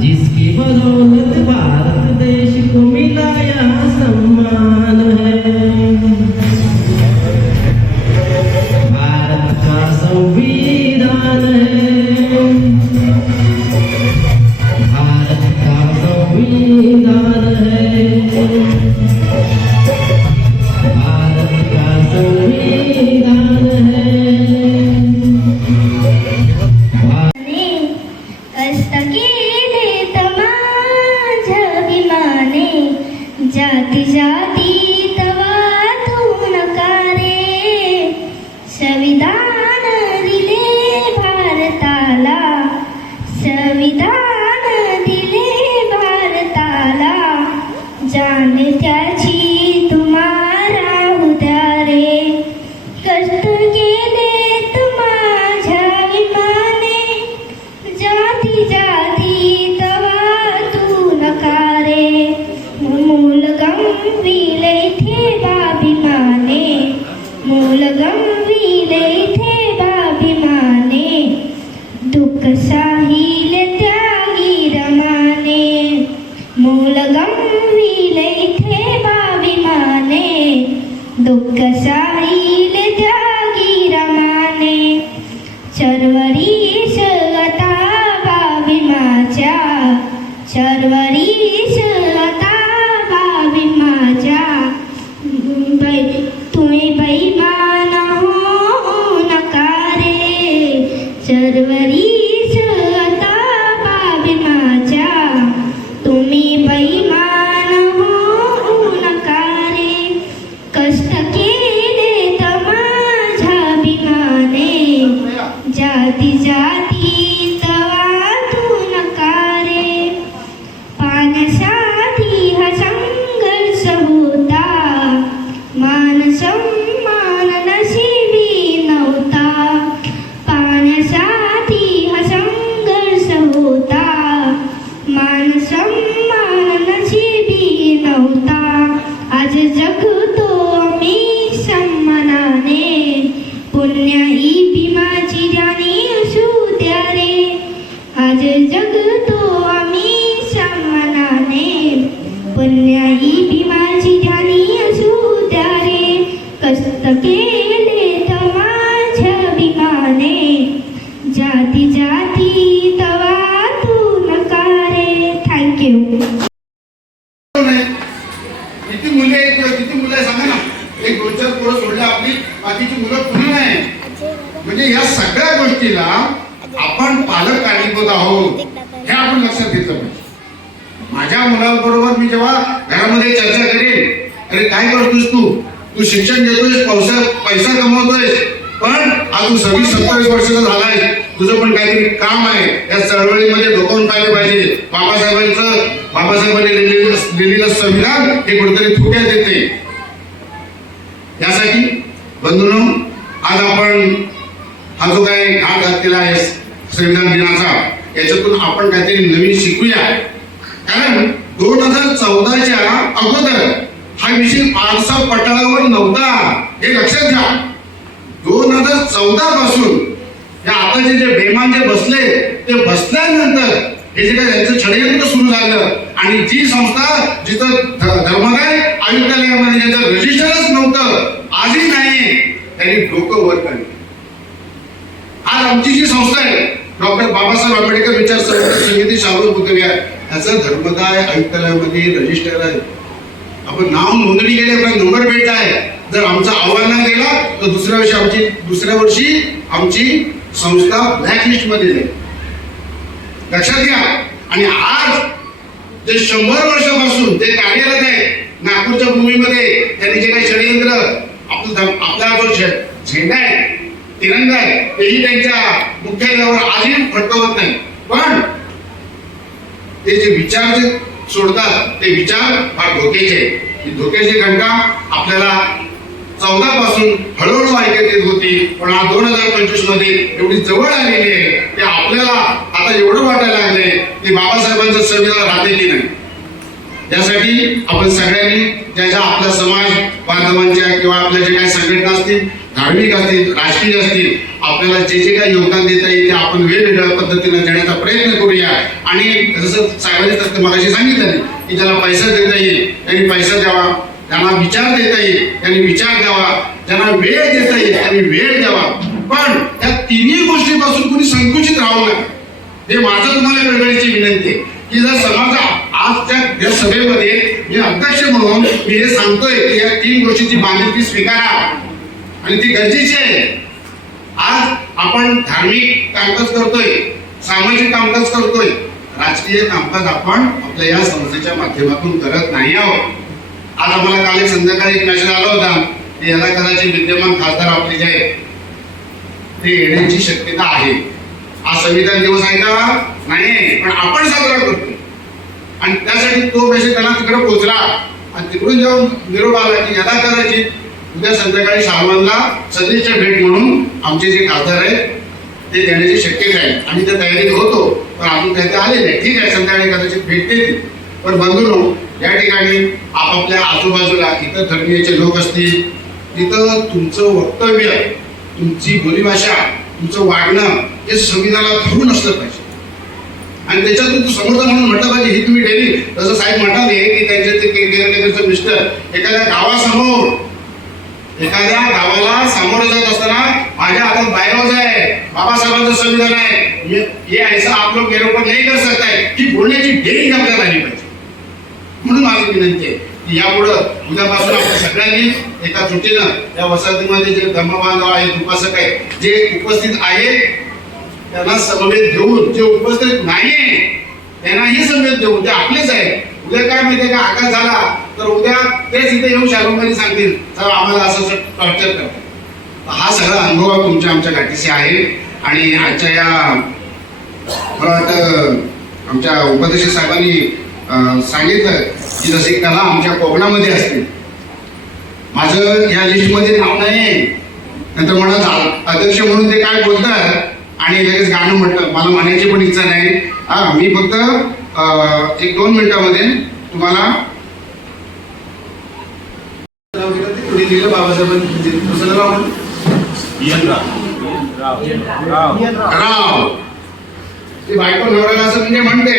जिसकी बदौलत भारत देश को मिला यहाँ सम्मान है. भारत का संविधान है, भारत का संविधान है, भारत का संविधान है. कष्ट केले माझ्याभिमाने जाती जाती तवा तू नकारे संविधान दिले भारताला संविधान दिले भारताला जाणे त्याची तुम्हाला उदारे कष्ट केले माझ्याभिमाने जाती जाती तवा तू नकारे मूल गमविले थे बाभिमाने मूल गमविले थे बाभिमाने दुःख साहिले त्यागी रमाने मूल गमविले थे बाभिमाने दुःख साहिले त्यागी रमाने चरवरीश आता बाभिमाच्या चरवरीश आता बाभिमाच्या तुम्ही बैमान हो नकारे चरवरीश आता बाभिमाच्या तुम्ही बैमान हो नकारे कष्ट केले माझ्याभिमाने जाती जाती तवा तू नकारे पाण्यासाठी हा संघर्ष होता मान सन्मान नशिबी नव्हता पाण्यासाठी हा संघर्ष होता मान सन्मान नशिबी नव्हता आज जगतो मी सन्मानाने पुण्य ही भीमाची राणी असू द्या रे आज जगतो आम्ही सन्मानाने पुण्य ही भीमाची राणी असू द्या रे कष्ट केले तर माझ्याभिमाने जाती जाती तवा तू नकारे. थँक्यू. किती मुले आहेत किती मुलं आहे सांगा ना. 1-2-4 पोरं सोडल्या आपली बाकीची मुलं कुणी नाही. म्हणजे या सगळ्या गोष्टीला आपण पालक कारणीभूत आहोत हे आपण लक्षात घेतलं पाहिजे. माझ्या मुलांबरोबर मी जेव्हा घरामध्ये चर्चा करेन अरे काय करतोस तू शिक्षण घेतोयस पैसा कमवतोयस पण आज तू 26-27 वर्षाचा झालाय तुझं पण काहीतरी काम आहे या चळवळीमध्ये डोकावून पाहिले पाहिजे. बाबासाहेबांनी लिहिलेलं संविधान हे कुठेतरी थोड्यात येते. यासाठी बंधूंनो आज आपण हा जो काही घाट घातलेला आहे संविधान दिनाचा याच्यातून आपण काहीतरी नवीन शिकूया. कारण 2014च्या अगोदर हा विषय फारसा पटलावर नव्हता, हे लक्षात घ्या. 2014 पासून या आताचे जे बेमान जे बसले ते बसल्यानंतर हे जे काय यांचं षडयंत्र सुरू झालं आणि जी संस्था जिथं धर्मदाय आयुक्तालयामध्ये ज्याचं रजिस्टरच नव्हतं, आजही नाही, त्यांनी डोकं वर काढलं. आज आमची जी संस्था आहे डॉक्टर बाबासाहेब आंबेडकर विचार समिती शाहू पुतळी याचं धर्मदाय आयुक्तालयामध्ये रजिस्टर आहे. आपण नाव नोंदणी केली, आपला नंबर भेटला आहे. जर आमचा अहवाल नाही गेला तर दुसऱ्या वर्षी आमची संस्था ब्लॅकलिस्ट मध्ये जाईल, लक्षात घ्या. आणि आज जे 100 वर्षापासून ते कार्यरत आहे नागपूरच्या भूमीमध्ये, त्यांनी जे काही षडयंत्र आपला जो झेंडा आहे, तिरंगा आहे, तेही त्यांच्या मुख्यालयावर आजही फडकवत नाही. पण ते जे विचार जे सोडतात ते विचार फार धोक्याचे. धोक्याची घंटा आपल्याला 14 पासून हळूहळू ऐकत येत होती, पण आज 2025 मध्ये एवढी जवळ आलेली आहे की आपल्याला आता एवढं वाटायला लागले की बाबासाहेबांचं संविधान राहते की नाही. यासाठी आपण सगळ्यांनी ज्या आपला समाज बांधवांच्या किंवा आपल्या जे काही संघटना असतील, धार्मिक असतील, राजकीय असतील, आपल्याला जे काही योगदान देता येईल ते आपण वेगवेगळ्या पद्धतीने देण्याचा प्रयत्न करूया. आणि जसं साहेबांनी मगाशी सांगितलं की ज्याला पैसा देता येईल त्यांनी पैसा द्यावा, ज्यांना विचार देता येईल त्यांनी विचार द्यावा, ज्यांना वेळ देता येईल त्यांनी वेळ द्यावा. पण त्या तिन्ही गोष्टीपासून कोणी संकुचित राहू नये, हे माझं तुम्हाला कळकळीची विनंती आहे की जर समाजा आजच्या या सभेमध्ये मी अध्यक्ष म्हणून मी हे सांगतोय की या 3 गोष्टीची बांधिलकी स्वीकारा आणि ती गरजेची आहे. आज आपण धार्मिक कामकाज करतोय, सामाजिक कामकाज करतोय, राजकीय कामकाज आपण आपल्या या संस्थेच्या माध्यमातून करत नाही आहोत. आज आम्हाला काल संध्याकाळी एक मेसेज आला होता की याला कदाचित विद्यमान खासदार आपले जे आहेत ते येण्याची शक्यता आहे. हा संविधान दिवस आहे का? नाही, पण आपण साजरा करतो आणि त्यासाठी तो मेसेज त्यांना तिकडे पोहोचला आणि तिकडून जेव्हा निरोप आला की याला कदाचित उद्या संध्याकाळी शाहवानला सदिच्छा भेट म्हणून आमचे जे खासदार आहेत ते देण्याची शक्यता आहे. आम्ही त्या तयारीत होतो, पण अजून काही ते आले नाही. ठीक आहे, संध्याकाळी कदाचित भेट देतील. पण बंधूंनो, या ठिकाणी आपापल्या आजूबाजूला इतर धर्मीयचे लोक असतील, तिथं तुमचं वक्तव्य, तुमची बोलीभाषा, तुमचं वागणं हे संविधानाला धरून असलं पाहिजे आणि त्याच्यातून तू समर्थ म्हणून म्हटलं पाहिजे. ही तुम्ही डेली जसं साहेब म्हणाले की त्यांचे ते मिस्टर एखाद्या गावाला सामोरं जात असताना माझ्या हातात बायरोज आहे, बाबासाहेबांचं संविधान आहे, हे ऐसा आप लोग मेरे ऊपर नहीं कर सकता है, ही बोलण्याची डेअरिंग आपल्याला आली पाहिजे. म्हणून माझी विनंती आहे की यापुढं उद्यापासून आपण सगळ्यांनी एका जुटीनं या वसाहतीमध्ये जे धर्मबांधव आहेत, उपासक आहेत, जे उपस्थित आहेत त्यांना समवेत घेऊन, जे उपस्थित नाहीये त्यांनाही समवेत घेऊन, ते आपलेच आहेत. उद्या काय माहितीये का, आघात झाला तर उद्या तेच इथे येऊन शाहरुखमध्ये सांगतील सर आम्हाला असं टॉर्चर करतात. हा सगळा अनुभव तुमच्या आमच्या गाठीशी आहे. आणि आजच्या या मला वाटतं आमच्या उपाध्यक्ष साहेबांनी सांगितलं की जशी कला आमच्या कोकणामध्ये असते. माझं या लिस्टमध्ये नाव नाही, नंतर म्हणत अध्यक्ष म्हणून ते काय बोलतात आणि लगेच गाणं म्हटलं, मला म्हणायची पण इच्छा नाही. मी फक्त 1-2 मिनिटामध्ये तुम्हाला लिहिलं बाबासाहेबांनी राव ते बायको नवऱ्याला असं म्हणजे म्हणते,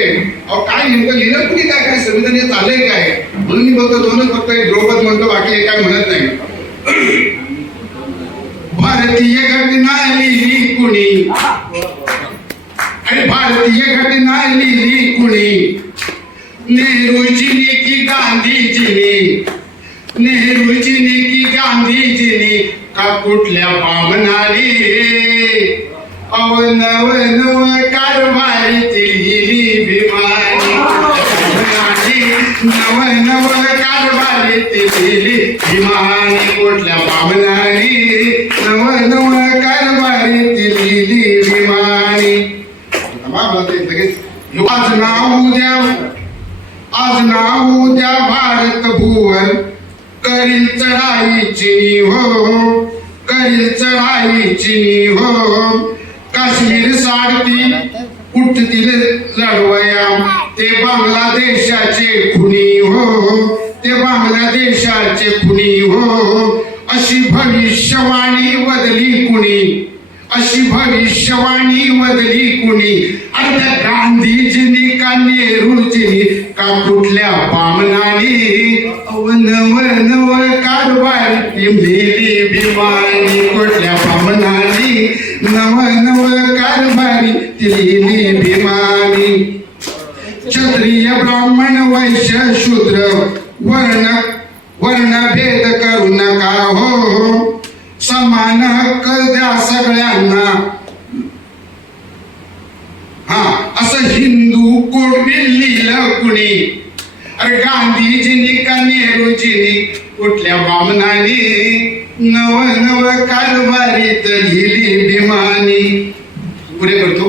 अहो काय नेमकं लिहिलं कुणी, काय काय संविधान हे चाललंय काय, म्हणून मी फक्त एक द्रौपद म्हणतो, बाकी हे काय म्हणत नाही. भारतीय घटना लिहिली कुणी, अरे भारतीय घटना लिहिली कुणी, नेहरूजीने की गांधीजीने, नेहरूजीने की गांधीजीने का कुठल्या भावनाली रे, अवनव नव कारभारीची लिहिली भीमानी, नव नव कारभारीची लिहिली भीमानी, कुठल्या भावनाली नव नव कारभारीची लिहिली भीमानी. आज ना उद्या भारत भुवन करील चढाई चिनी हो, करील चढाई चिनी हो, काश्मीर साडती उठतील लढवया ते बांगलादेशाचे खुनी हो, ते बांगलादेशाचे खुनी हो. अशी भविष्यवाणी वदली कुणी, अशी भविष्यवाणी वदली कुणी. अरे त्या गांधीजींनी का नेहरूजींनी का कुठल्या बामणाने नव नव कारभार टिमलेली बिमारी, कुठल्या बामणाने नव नव कारभारी तिलेली बिमारी. क्षत्रिय ब्राह्मण वैश्य शूद्र वर्णभेद करू नका हो, समान हक्क द्या सगळ्यांना. हा असं हिंदू कोड लिहिलं कुणी. अरे गांधीजींनी का नेहरूजींनी कुठल्या बामणाने नव नव कारभारीत लिहिली बिमानी. पुढे करतो.